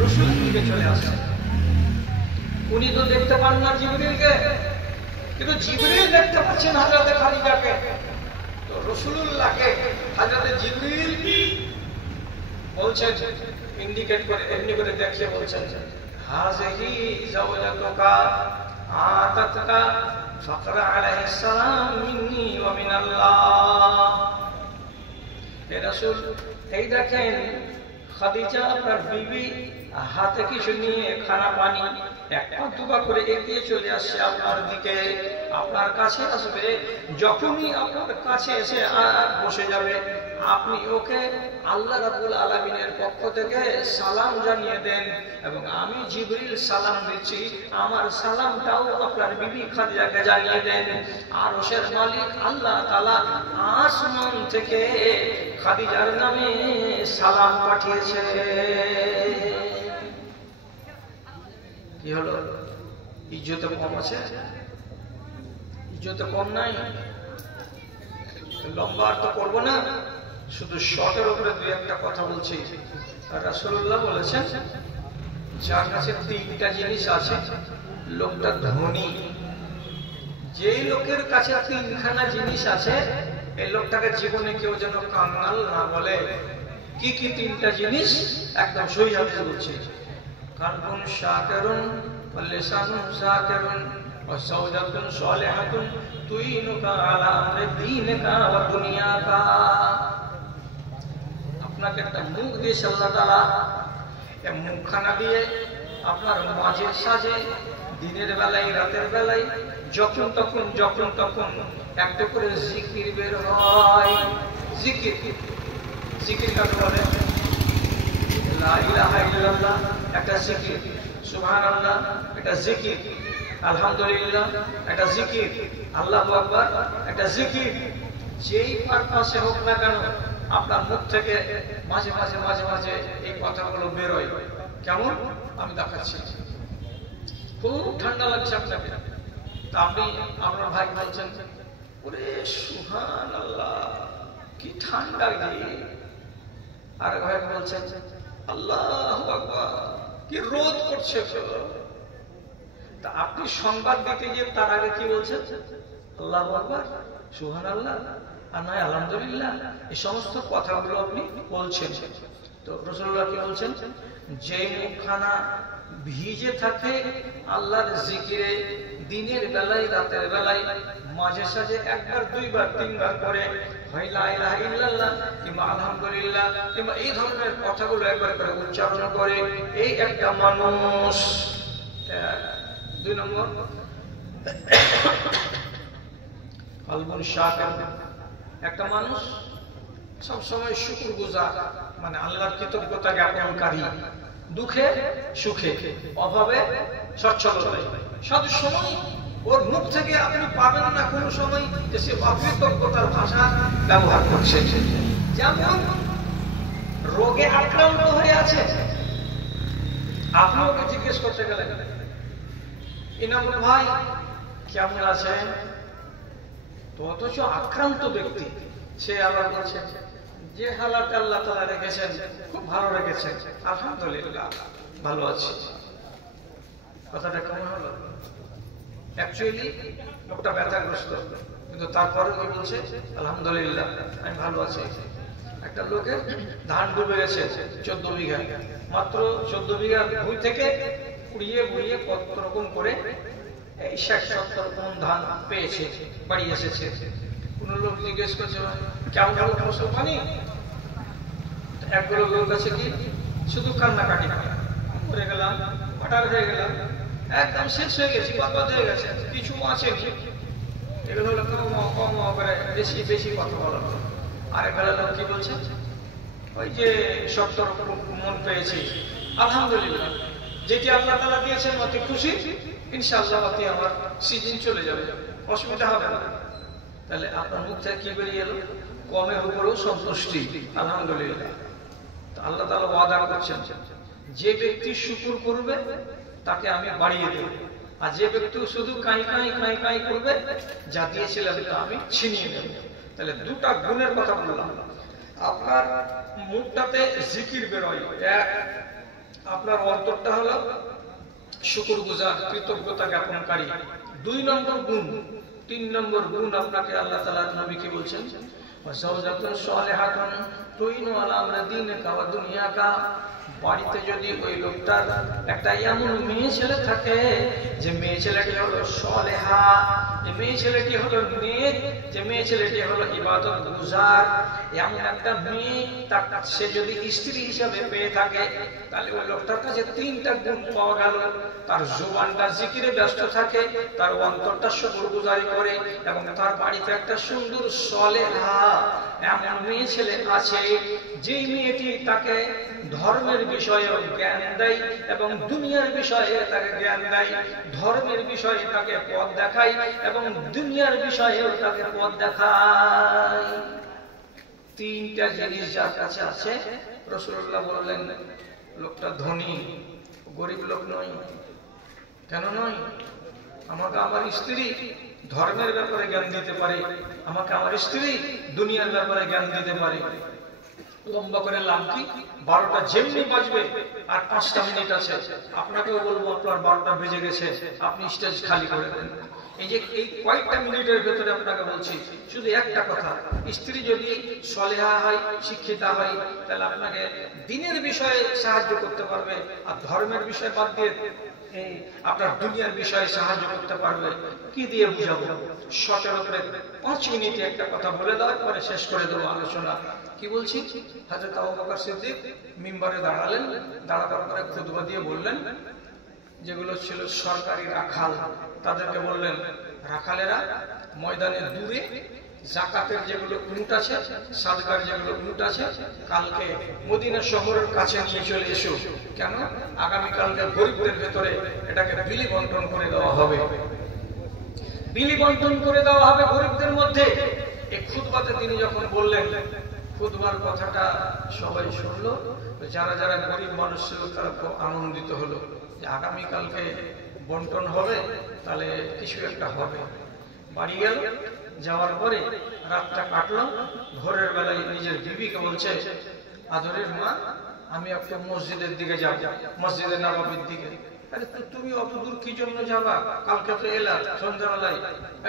রাসূলের দিকে চলে আসছেন। উনি তো দেখতে পান না জিবরিলকে, কিন্তু জিবরিল দেখতে পাচ্ছেন হযরত খাদিজাকে। তো রাসূলুল্লাহকে হযরত জিবরিল বলছেন, ইন্ডিকেট করে এমনি করে দেখিয়ে বলছেন, হাযিহি যাওজাতুকা আতাতকা ফাকরা আলাইহিস সালাম মিন্নি ওয়া মিনাল্লাহ। হে রাসূল, এই দেখেন খাদিজা আপনার বিবি হাতে কিছু নিয়ে খানা পানি একটা দুবা করে এগিয়ে চলে আসছে আপনার দিকে, আপনার কাছে আসবে। যখনই আপনার কাছে এসে বসে যাবে, আপনি ওকে আল্লাহ রাব্বুল আলামিনের পক্ষ থেকে সালাম জানিয়ে দেন, এবং আমি জিবরিল সালাম দিচ্ছি, আমার সালামটাও আপনার বিবি খাদিজাকে জানিয়ে দেন। আরশের মালিক আল্লাহ তাআলা আসমান থেকে খাদিজার নামে সালাম পাঠিয়েছে। কি হলো? ইজ্জতে কম আছে? ইজ্জতে কম নাই? লম্বা আর তো করবো না, শুধু শর্টের উপরে দুই একটা কথা বলছি। রাসূলুল্লাহ বলেছেন, যার কাছে তিনটা জিনিস আছে লোকটা ধনী। যেই লোকের কাছে তিনখানা জিনিস আছে এই লোকটাকে জীবনে কেউ যেন কাঙ্গাল না বলে। কি কি তিনটা জিনিস? একদম সহি হাদিসে বলছে, কালবুন শাকিরুন ওয়া লিসানুন শাকিরুন ওয়া যাওজাতুন সালিহাতুন তুইনুকা আলা আমরি দীনিকা ওয়া দুনিয়াকা। আপনাকে একটা মুখ দিয়েছে আল্লাহ তাআলা, এই মুখখানা দিয়ে আপনার মাঝের সাজে দিনের বেলায় রাতের বেলায় যখন তখন একটা করে জিকির বের হয়। জিকির জিকির কাকে বলে? লা ইলাহা ইল্লাল্লাহ একটা জিকির, সুবহানাল্লাহ একটা জিকির, আলহামদুলিল্লাহ একটা জিকির, আল্লাহু আকবার একটা জিকির। যেই পারপাসে হোক না কেন আপনার মুখ থেকে মাঝে মাঝে মাঝে মাঝে এই কথাগুলো বেরোয়। কেমন? আমি দেখাচ্ছি। খুব ঠান্ডা লাগছে আপনাকে, তা আপনি আপনার ভাই বলছেন, ওরে সুবহানাল্লাহ কি ঠান্ডা রে। আর ভাই বলছেন, আল্লাহু আকবার কি রোদ করছে। তা আপনি সংবাদ দিতে গিয়ে তার আগে কি বলছেন? আল্লাহু আকবার, সুবহানাল্লাহ, আর নয় আলহামদুলিল্লাহ। এই সমস্ত কথাগুলো আপনি বলছেন। তো রাসূলুল্লাহ কি বলছেন? যে মুখখানা ভিজে থাকে আল্লাহর জিকিরে দিনের বেলায় রাতের বেলায় মাঝে সাঝে একবার দুইবার তিনবার করে হয় লা ইলাহা ইল্লাল্লাহ কিংবা আলহামদুলিল্লাহ কিংবা এই ধরনের কথাগুলো একবার করে উচ্চারণ করে, এই একটা মানুষ। দুই নম্বর, কালবুন শাকির, একটা মানুষ সবসময় শুকরগুজার, মানে আল্লাহর কৃতজ্ঞতা জ্ঞাপনকারী। দুঃখে সুখে, অভাবে সচ্ছলতায়, সব সময় ওর মুখ থেকে আপনি পাবেন না কোনো সময় যে সে অকৃতজ্ঞতার ভাষা ব্যবহার করছে। যেমন রোগে আক্রান্ত হয়ে আছে, আপনি ওকে জিজ্ঞেস করতে গেলেন, ইনামুল ভাই কেমন আছেন? তো অথচ আক্রান্ত ব্যক্তি সে আবার বলছে, যে হালাত আল্লাহ তাআলা রেখেছেন খুব ভালো রেখেছেন, আলহামদুলিল্লাহ ভালো আছি। কথাটা কেমন হলো? অ্যাকচুয়ালি লোকটা ব্যথাগ্রস্ত, কিন্তু তারপরে কি বলছে? আলহামদুলিল্লাহ আমি ভালো আছি। একটা লোকের ধান ডুবে গেছে 14 বিঘা, মাত্র 14 বিঘা ভূমি থেকে কুড়িয়ে বুড়িয়ে কত রকম করে 60-70 মণ ধান পেয়েছে, বাড়ি এসেছে। কোন লোক জিজ্ঞেস করছে, কেমন কেমন ফসল পানি? একগুলো লোক আছে কি শুধু কান্নাকাটি, মরে গেলাম, হঠাৎ হয়ে গেলাম, একদম শেষ হয়ে গেছি, বরবাদ হয়ে গেছে, কিছু আছে। এগুলো হলো কম করে বেশি বেশি কথা বলা। আর এগুলো লোক কি বলছে? ওই যে 70 মণ পেয়েছি, আলহামদুলিল্লাহ, যেটি আল্লাহ তাআলা দিয়েছেন অতি খুশি, ইনশাআল্লাহ অতি আমার সিজন চলে যাবে, অসুবিধা হবে না। তাহলে আপনার মুখ থেকে কি বেরিয়ে এলো? কমের উপরেও সন্তুষ্টি, আলহামদুলিল্লাহ। আল্লাহ তাআলা ওয়াদা করছেন, যে ব্যক্তি শুকর করবে তাকে আমি বাড়িয়ে দেব, আর যে ব্যক্তি শুধু কাই কাই কাই কাই করবে যা দিয়েছিলাম তা আমি ছিনিয়ে নেব। তাহলে দুটা গুণের কথা বললাম। আপনার মুখটাতে জিকির বেরোয়, এক আপনার অন্তরটা হলো শুকরগুজার, কৃতজ্ঞতা জ্ঞাপনকারী। 2 নম্বর গুণ, 3 নম্বর গুণ আপনাকে আল্লাহ তাআলা নবী কি বলছেন? ওয়াজাওজাতুন সালিহাতুন তুইনু আলা আমরি দীনিকা ওয়া দুনিয়াকা। বাড়িতে যদি ওই লোকটার একটা এমন মেয়ে ছেলে থাকে যে মেয়ে ছেলেটি হলো সালেহা, যে মেয়ে ছেলেটি হলো নেক, যে মেয়ে ছেলেটি হলো ইবাদত গুজার, এমন একটা মেয়ে তার সে যদি স্ত্রী হিসাবে পেয়ে থাকে, তাহলে ওই লোকটার কাছে 3টা গুণ পাওয়া গেল। তার জবানটা জিকিরে ব্যস্ত থাকে, তার অন্তরটা শুকরগুজারি করে, এবং তার বাড়িতে একটা সুন্দর সালেহা এমন মেয়ে ছেলে আছে, যেই মেয়েটি তাকে ধর্মের বিষয়ে জ্ঞান দেয় এবং দুনিয়ার বিষয়ে তাকে জ্ঞান দেয়, ধর্মের বিষয়ে তাকে পথ দেখায় এবং দুনিয়ার বিষয়েও তাকে পথ দেখায়। 3টা জিনিস যার কাছে আছে, রাসূলুল্লাহ বললেন লোকটা ধনী, গরিব লোক নয়। কেন নয়? আমাকে আমার স্ত্রী ধর্মের ব্যাপারে জ্ঞান দিতে পারে, আমাকে আমার স্ত্রী দুনিয়ার ব্যাপারে জ্ঞান দিতে পারে। লম্বা করে লাভ কি, 12টা যেমনি বাজবে আর 5টা মিনিট আছে, আপনাকেও বলবো আপনার 12টা বেজে গেছে, আপনি স্টেজ খালি করে দেন। এই যে এই কয়েকটা মিনিটের ভেতরে আপনাকে বলছি শুধু একটা কথা, স্ত্রী যদি সলেহা হয়, শিক্ষিতা হয়, তাহলে আপনাকে দিনের বিষয়ে সাহায্য করতে পারবে, আর ধর্মের বিষয় বাদ দিয়ে আপনার দুনিয়ার বিষয়ে সাহায্য করতে পারবে। কি দিয়ে বুঝাবো? 17 করে 5 মিনিটে একটা কথা বলে দেওয়ার পরে শেষ করে দেবো আলোচনা। কি বলছি? হযরত আবু বকর সিদ্দিক মিম্বরে দাঁড়ালেন, দাঁড়ানোর পরে খুতবা দিয়ে বললেন, যেগুলো ছিল সরকারি রাখাল তাদেরকে বললেন, রাখালেরা ময়দানে দূরে যাকাতের যেগুলো উট আছে, সাদকার যেগুলো উট আছে, কালকে মদিনা শহরের কাছে নিয়ে চলে এসো। কেন? আগামীকালকে গরিবদের ভেতরে এটাকে বিলি বন্টন করে দেওয়া হবে, বিলি বন্টন করে দেওয়া হবে গরিবদের মধ্যে। এই খুতবাতে তিনি যখন বললেন, খুতবার কথাটা সবাই শুনলো, যারা যারা গরিব মানুষ ছিল তারা খুব আনন্দিত হলো যে আগামীকালকে বন্টন হবে, তাহলে কিছু একটা হবে। বাড়ি গেল, যাওয়ার পরে রাতটা কাটলো, ভোরের বেলায় নিজের বিবিকে বলছে, আদরের মা আমি একটা মসজিদের দিকে যাব, মসজিদের নববীর দিকে। আরে তুমি অত দূর কি জন্য যাবা? কালকে তো এলা সন্ধ্যাবেলায়,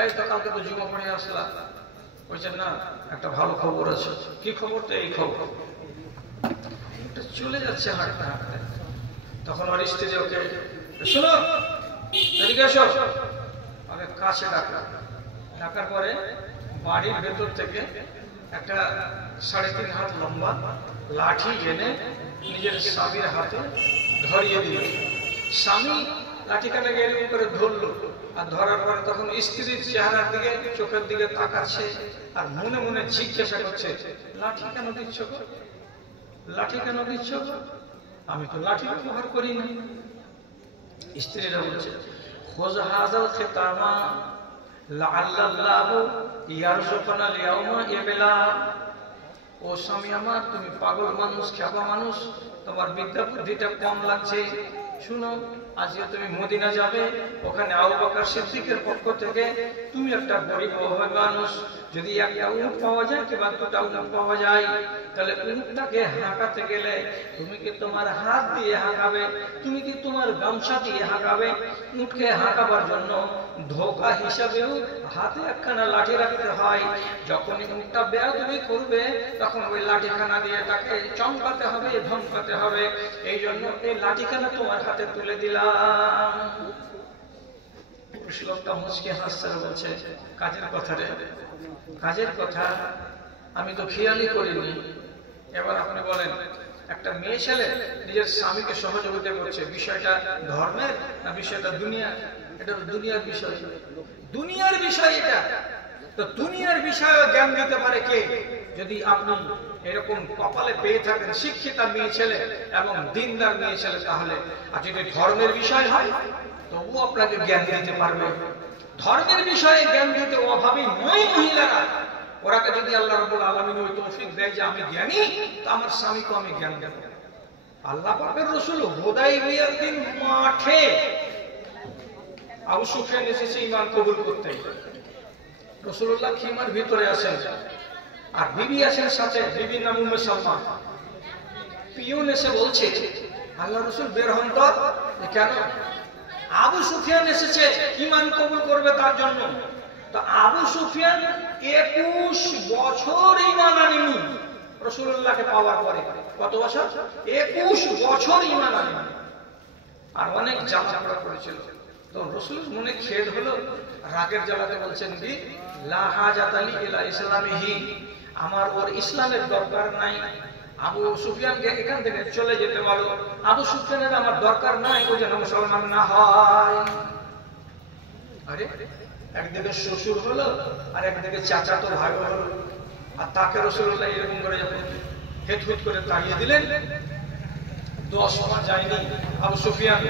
এই তো কালকে তো জুমা পড়ে আসলা। বলছে না, একটা ভালো খবর আছে। কি খবর? তো এই খবর, চলে যাচ্ছে হাঁটতে হাঁটতে। তখন ওর স্ত্রী ওকে, শোনো এদিকে এসো, আগে কাছে ডাকার পরে বাড়ির ভেতর থেকে একটা 3.5 হাত লম্বা লাঠি এনে নিজের স্বামীর হাতে ধরিয়ে দিল। স্বামী লাঠিখানাকে এরকম করে ধরলো, আর ধরার পরে তখন স্ত্রীর চেহারার দিকে, চোখের দিকে তাকাচ্ছে, আর মনে মনে জিজ্ঞাসা করছে, লাঠি কেন দিচ্ছ? লাঠি কেন দিচ্ছ? আমি তো লাঠি ব্যবহার করি না। স্ত্রীরা বলছে, খোঁজ হাজাল খেতামা লাআল্লাহু ইয়ারযুকুনা লিয়াউমা ইয়াবিলা। ও স্বামী আমার, তুমি পাগল মানুষ, খেপা মানুষ, তোমার বিদ্যা বুদ্ধিটা কম লাগছে। শুনো, আজকে তুমি মদিনা যাবে, ওখানে আবু বকর সিদ্দিকের পক্ষ থেকে তুমি একটা গরিব মানুষ, যদি একটা উট পাওয়া যায় কিংবা 2টা উট পাওয়া যায়, তাহলে উটটাকে হাঁকাতে গেলে তুমি কি তোমার হাত দিয়ে হাঁকাবে? তুমি কি তোমার গামছা দিয়ে হাঁকাবে? উটকে হাঁকাবার জন্য ধোকা হিসাবেও হাতে একখানা লাঠি রাখতে হয়। যখন উটটা বেয়াদবি করবে তখন ওই লাঠিখানা দিয়ে তাকে চমকাতে হবে, ধমকাতে হবে। এই জন্য এই লাঠিখানা তোমার হাতে তুলে দিলাম। লোকটা মুচকে হাসছে, বলছে, কাজের কথা রে, কাজের কথা আমি তো খেয়ালই করিনি। এবার আপনি বলেন, একটা মেয়ে ছেলে নিজের স্বামীকে সহযোগিতা করছে, বিষয়টা ধর্মের না বিষয়টা দুনিয়া? এটা দুনিয়ার বিষয়, দুনিয়ার বিষয় এটা। তো দুনিয়ার বিষয়ে জ্ঞান দিতে পারে কে? যদি আপনি এরকম কপালে পেয়ে থাকেন শিক্ষিতা মেয়ে ছেলে এবং দিনদার মেয়ে ছেলে, তাহলে। আর যদি ধর্মের বিষয় হয় তবু আপনাকে জ্ঞান দিতে পারবে। ধর্মের বিষয়ে জ্ঞান দিতে অভাবী নয় মহিলারা। ওরাকে যদি আল্লাহ রাব্বুল আলামিন ওই তৌফিক দেয় যে আমি জ্ঞানী, তো আমার স্বামীকে আমি জ্ঞান দেব। আল্লাহ পাকের রাসূল হুদায়বিয়ার দিন মাঠে আবু সুফিয়ান এসেছে ঈমান কবুল করতে। রাসূলুল্লাহ খিমার ভিতরে আছেন, আর বিবি আছেন সাথে, বিবির নাম উম্মে সালমা। পিয়ন এসে বলছে, আল্লাহ রাসূল বের হন তো। কেন? আবু সুফিয়ান এসেছে ঈমান কবুল করবে তার জন্য। তো আবু সুফিয়ান 21 বছর ঈমান আনেনি রাসূলুল্লাহকে পাওয়ার পরে। কত বছর? 21 বছর ঈমান আনেনি, আর অনেক জ্বালা করেছিল। তো রাসূলের মনে খেদ হলো, রাগের জ্বালাতে বলছেন কি, লা হাজাত আলী ইলা ইসলামিহি, আমার ওর ইসলামের দরকার নাই। আবু সুফিয়ানকে এখান থেকে চলে যেতে বলো। আবু সুফিয়ানের আমার দরকার নাই, ও যেন মুসলমান না হয়। আরে একদিকে শ্বশুর হলো, আর একদিকে চাচাতো ভাই হলো, আর তাকে রাসূলুল্লাহ এরকম করে যখন হেটহুট করে তাড়িয়ে দিলেন, 10 মাস যায়নি আবু সুফিয়ান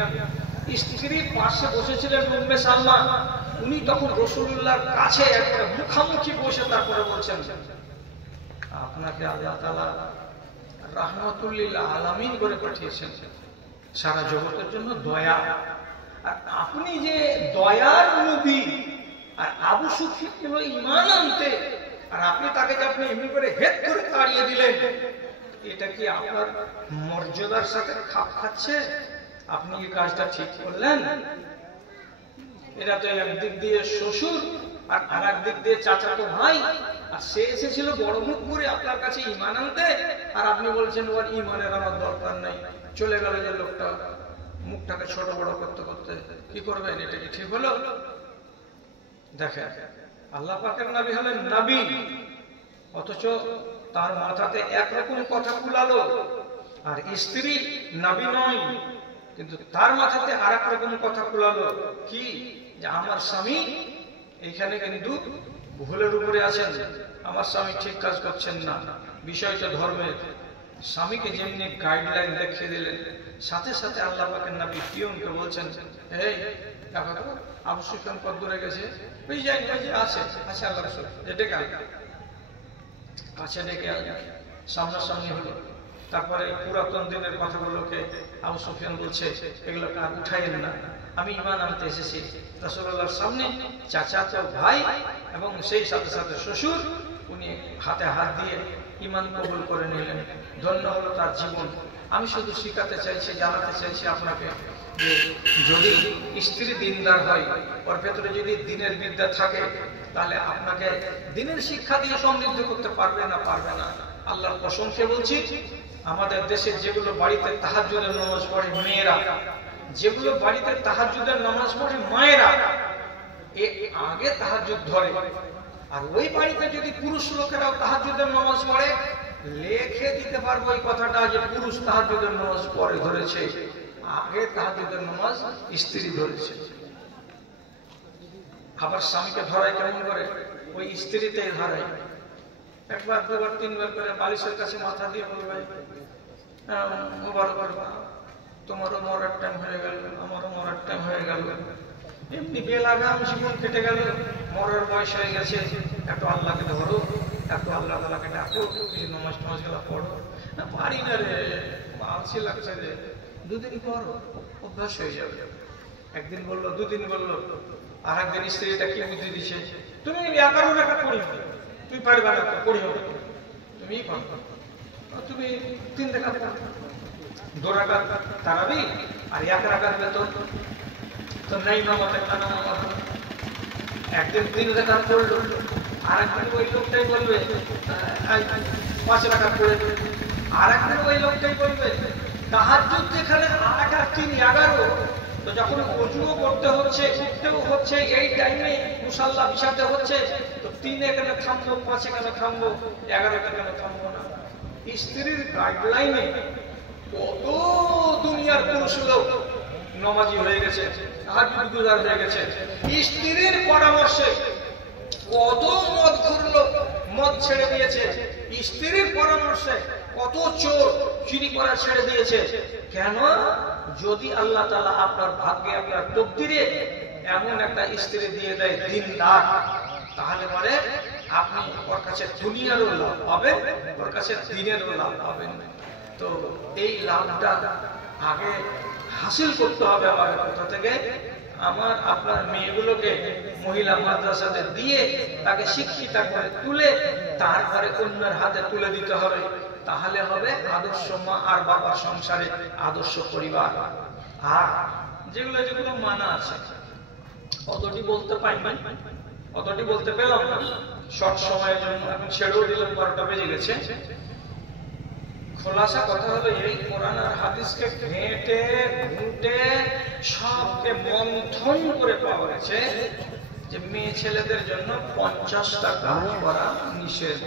স্ত্রীর পাশে বসেছিলেন উম্মে সালমা। উনি তখন রাসূলুল্লাহর কাছে একটা মুখামুখি বসে তারপরে বলছেন, আপনাকে আল্লাহ তাআলা রাহমাতুল লিল আলামিন করে পাঠিয়েছেন, সারা জগতের জন্য দয়া। আর আপনি যে দয়ার নবী, আর আবু সুফিয়ান হলো ঈমান আনতে, আর আপনি তাকে যে আপনি এমনি করে হেড করে তাড়িয়ে দিলেন, এটা কি আপনার মর্যাদার সাথে খাপ খাচ্ছে? আপনি কি কাজটা ঠিক করলেন? এটা তো একদিক দিয়ে শ্বশুর আর আর একদিক দিয়ে চাচাতো ভাই, আর সে এসেছিল বড় মুখ করে আপনার কাছে ঈমান আনতে, আর আপনি বলছেন ওর ঈমানের আমার দরকার নাই। চলে গেল যে লোকটা, মুখটাকে ছোট বড় করতে করতে। কি করবেন? এটা কি ঠিক হলো? দেখেন, আল্লাহ পাকের নবী হলেন নবী, অথচ তার মাথাতে একরকম কথা কুলালো, আর স্ত্রী নবী নয় কিন্তু তার মাথাতে আর এক রকম কথা কুলালো। কি? যে আমার স্বামী এইখানে কিন্তু ভুলের উপরে আছেন, আমার স্বামী ঠিক কাজ করছেন না। বিষয়টা ধর্মের। স্বামীকে যেমনি গাইডলাইন দেখিয়ে দিলেন, সাথে সাথে আল্লাহ পাকের নবী পিয়নকে বলছেন, এই দেখো তো আবু সুফিয়ান কত দূরে গেছে? ওই যে আছে আছে আল্লাহ রাসূল ডেকে কাছে ডেকে সামনাসামনি হলো। তারপরে পুরাতন দিনের কথাগুলোকে আবু সুফিয়ান বলছে, এগুলোকে আর উঠাইয়েন না, আমি ঈমান আনতে এসেছি। রাসূলুল্লাহর সামনে চাচাতো ভাই এবং সেই সাথে সাথে শ্বশুর, উনি হাতে হাত দিয়ে ঈমান কবুল করে নিলেন। ধন্য হলো তার জীবন। আমি শুধু শিখাতে চাইছি, জানাতে চাইছি আপনাকে, যে যদি স্ত্রী দিনদার হয়, ওর ভেতরে যদি দিনের বিদ্যা থাকে, তাহলে আপনাকে দিনের শিক্ষা দিয়ে সমৃদ্ধ করতে পারবে না, পারবে না। আল্লাহর কসমকে বলছি, আমাদের দেশে যেগুলো বাড়িতে তাহাজ্জুদের নামাজ পড়ে মেয়েরা, যেগুলো বাড়িতে তাহাজ্জুদের নামাজ পড়ে মায়েরা, এ আগে তাহাজ্জুদ ধরে। আর ওই বাড়িতে যদি পুরুষ লোকেরাও তাহাজ্জুদের নামাজ পড়ে, লিখে দিতে পারবো এই কথাটা যে পুরুষ তাহাজ্জুদের নামাজ পড়ে ধরেছে, আগে তাহাজ্জুদের নামাজ স্ত্রী ধরেছে। আবার স্বামীকে ধরায় কেমন করে? ওই স্ত্রীতেই ধরায়। একবার দুবার তিনবার করে বালিশের কাছে মাথা দিয়ে বলবে, তোমারও মরার টাইম হয়ে গেল, আমারও মরার টাইম হয়ে গেল, এমনি বেলাগাম জীবন কেটে গেল, মরার বয়স হয়ে গেছে, একটু আল্লাহকে ধরো, একটু আল্লাহ তাআলাকে ডাকো, কিছু নামাজ টামাজ গুলো পড়ো। না পারি না রে, আলসি লাগছে রে। দুদিন পর অভ্যাস হয়ে যাবে। একদিন বললো, দুদিন বললো, আর একদিন স্ত্রীটা কি বুদ্ধি দিচ্ছে, তুমি 11 রাকাত পড়িও, তুমি পারবে না, পড়িও, তুমি পারবে, তুমি 3 রাকাত, 2 রাকাত তারাবি আর 1 রাকাত বেতন তো নাই মামাতে কানা মামা। একদিন 3 রাকাত পড়লো, আর একদিন ওই লোকটাই বলবে 5 রাকাত পড়ে, আর একদিন ওই লোকটাই বলবে তাহাজ্জুদ যেখানে 8 3 11, তো যখন ওযুও করতে হচ্ছে, উঠতেও হচ্ছে, এই টাইমে মুসাল্লা বিছাতে হচ্ছে, তো 3 এখানে থামবো, 5 এখানে থামবো, 11 এখানে থামবো না। স্ত্রীর গাইডলাইনে কত দুনিয়ার পুরুষ লোক নামাজি হয়ে গেছে, তাহাজ্জুদগুজার হয়ে গেছে। স্ত্রীর পরামর্শে কত মদখোর লোক মদ ছেড়ে দিয়েছে, স্ত্রীর পরামর্শে কত চোর চুরি করা ছেড়ে দিয়েছে। কেন? যদি আল্লাহ তাআলা আপনার ভাগ্যে, আপনার তকদিরে এমন একটা স্ত্রী দিয়ে দেয় দিনদার, তাহলে পরে আপনি ওর কাছে দুনিয়ারও লাভ পাবেন, ওর কাছে দিনেরও লাভ পাবেন। তো এই লাভটা আগে হাসিল করতে হবে আমার কোথা থেকে? আমার আপনার মেয়েগুলোকে মহিলা মাদ্রাসাতে দিয়ে তাকে শিক্ষিত করে তুলে তারপরে অন্যের হাতে তুলে দিতে হবে। তাহলে হবে আদর্শ মা আর বাবার সংসারে আদর্শ পরিবার। আর যেগুলো যেগুলো মানা আছে অতটি বলতে পাইনি, অতটি বলতে পেলাম না শর্ট সময়ের জন্য, এখন ছেড়েও দিলাম, 12টা বেজে গেছে। খোলাসা কথা হলো এই, কোরআন আর হাদিসকে ঘেঁটে ঘুঁটে সবকে মন্থন করে পাওয়া গেছে যে মেয়ে ছেলেদের জন্য 50টা কাজ করা নিষেধ।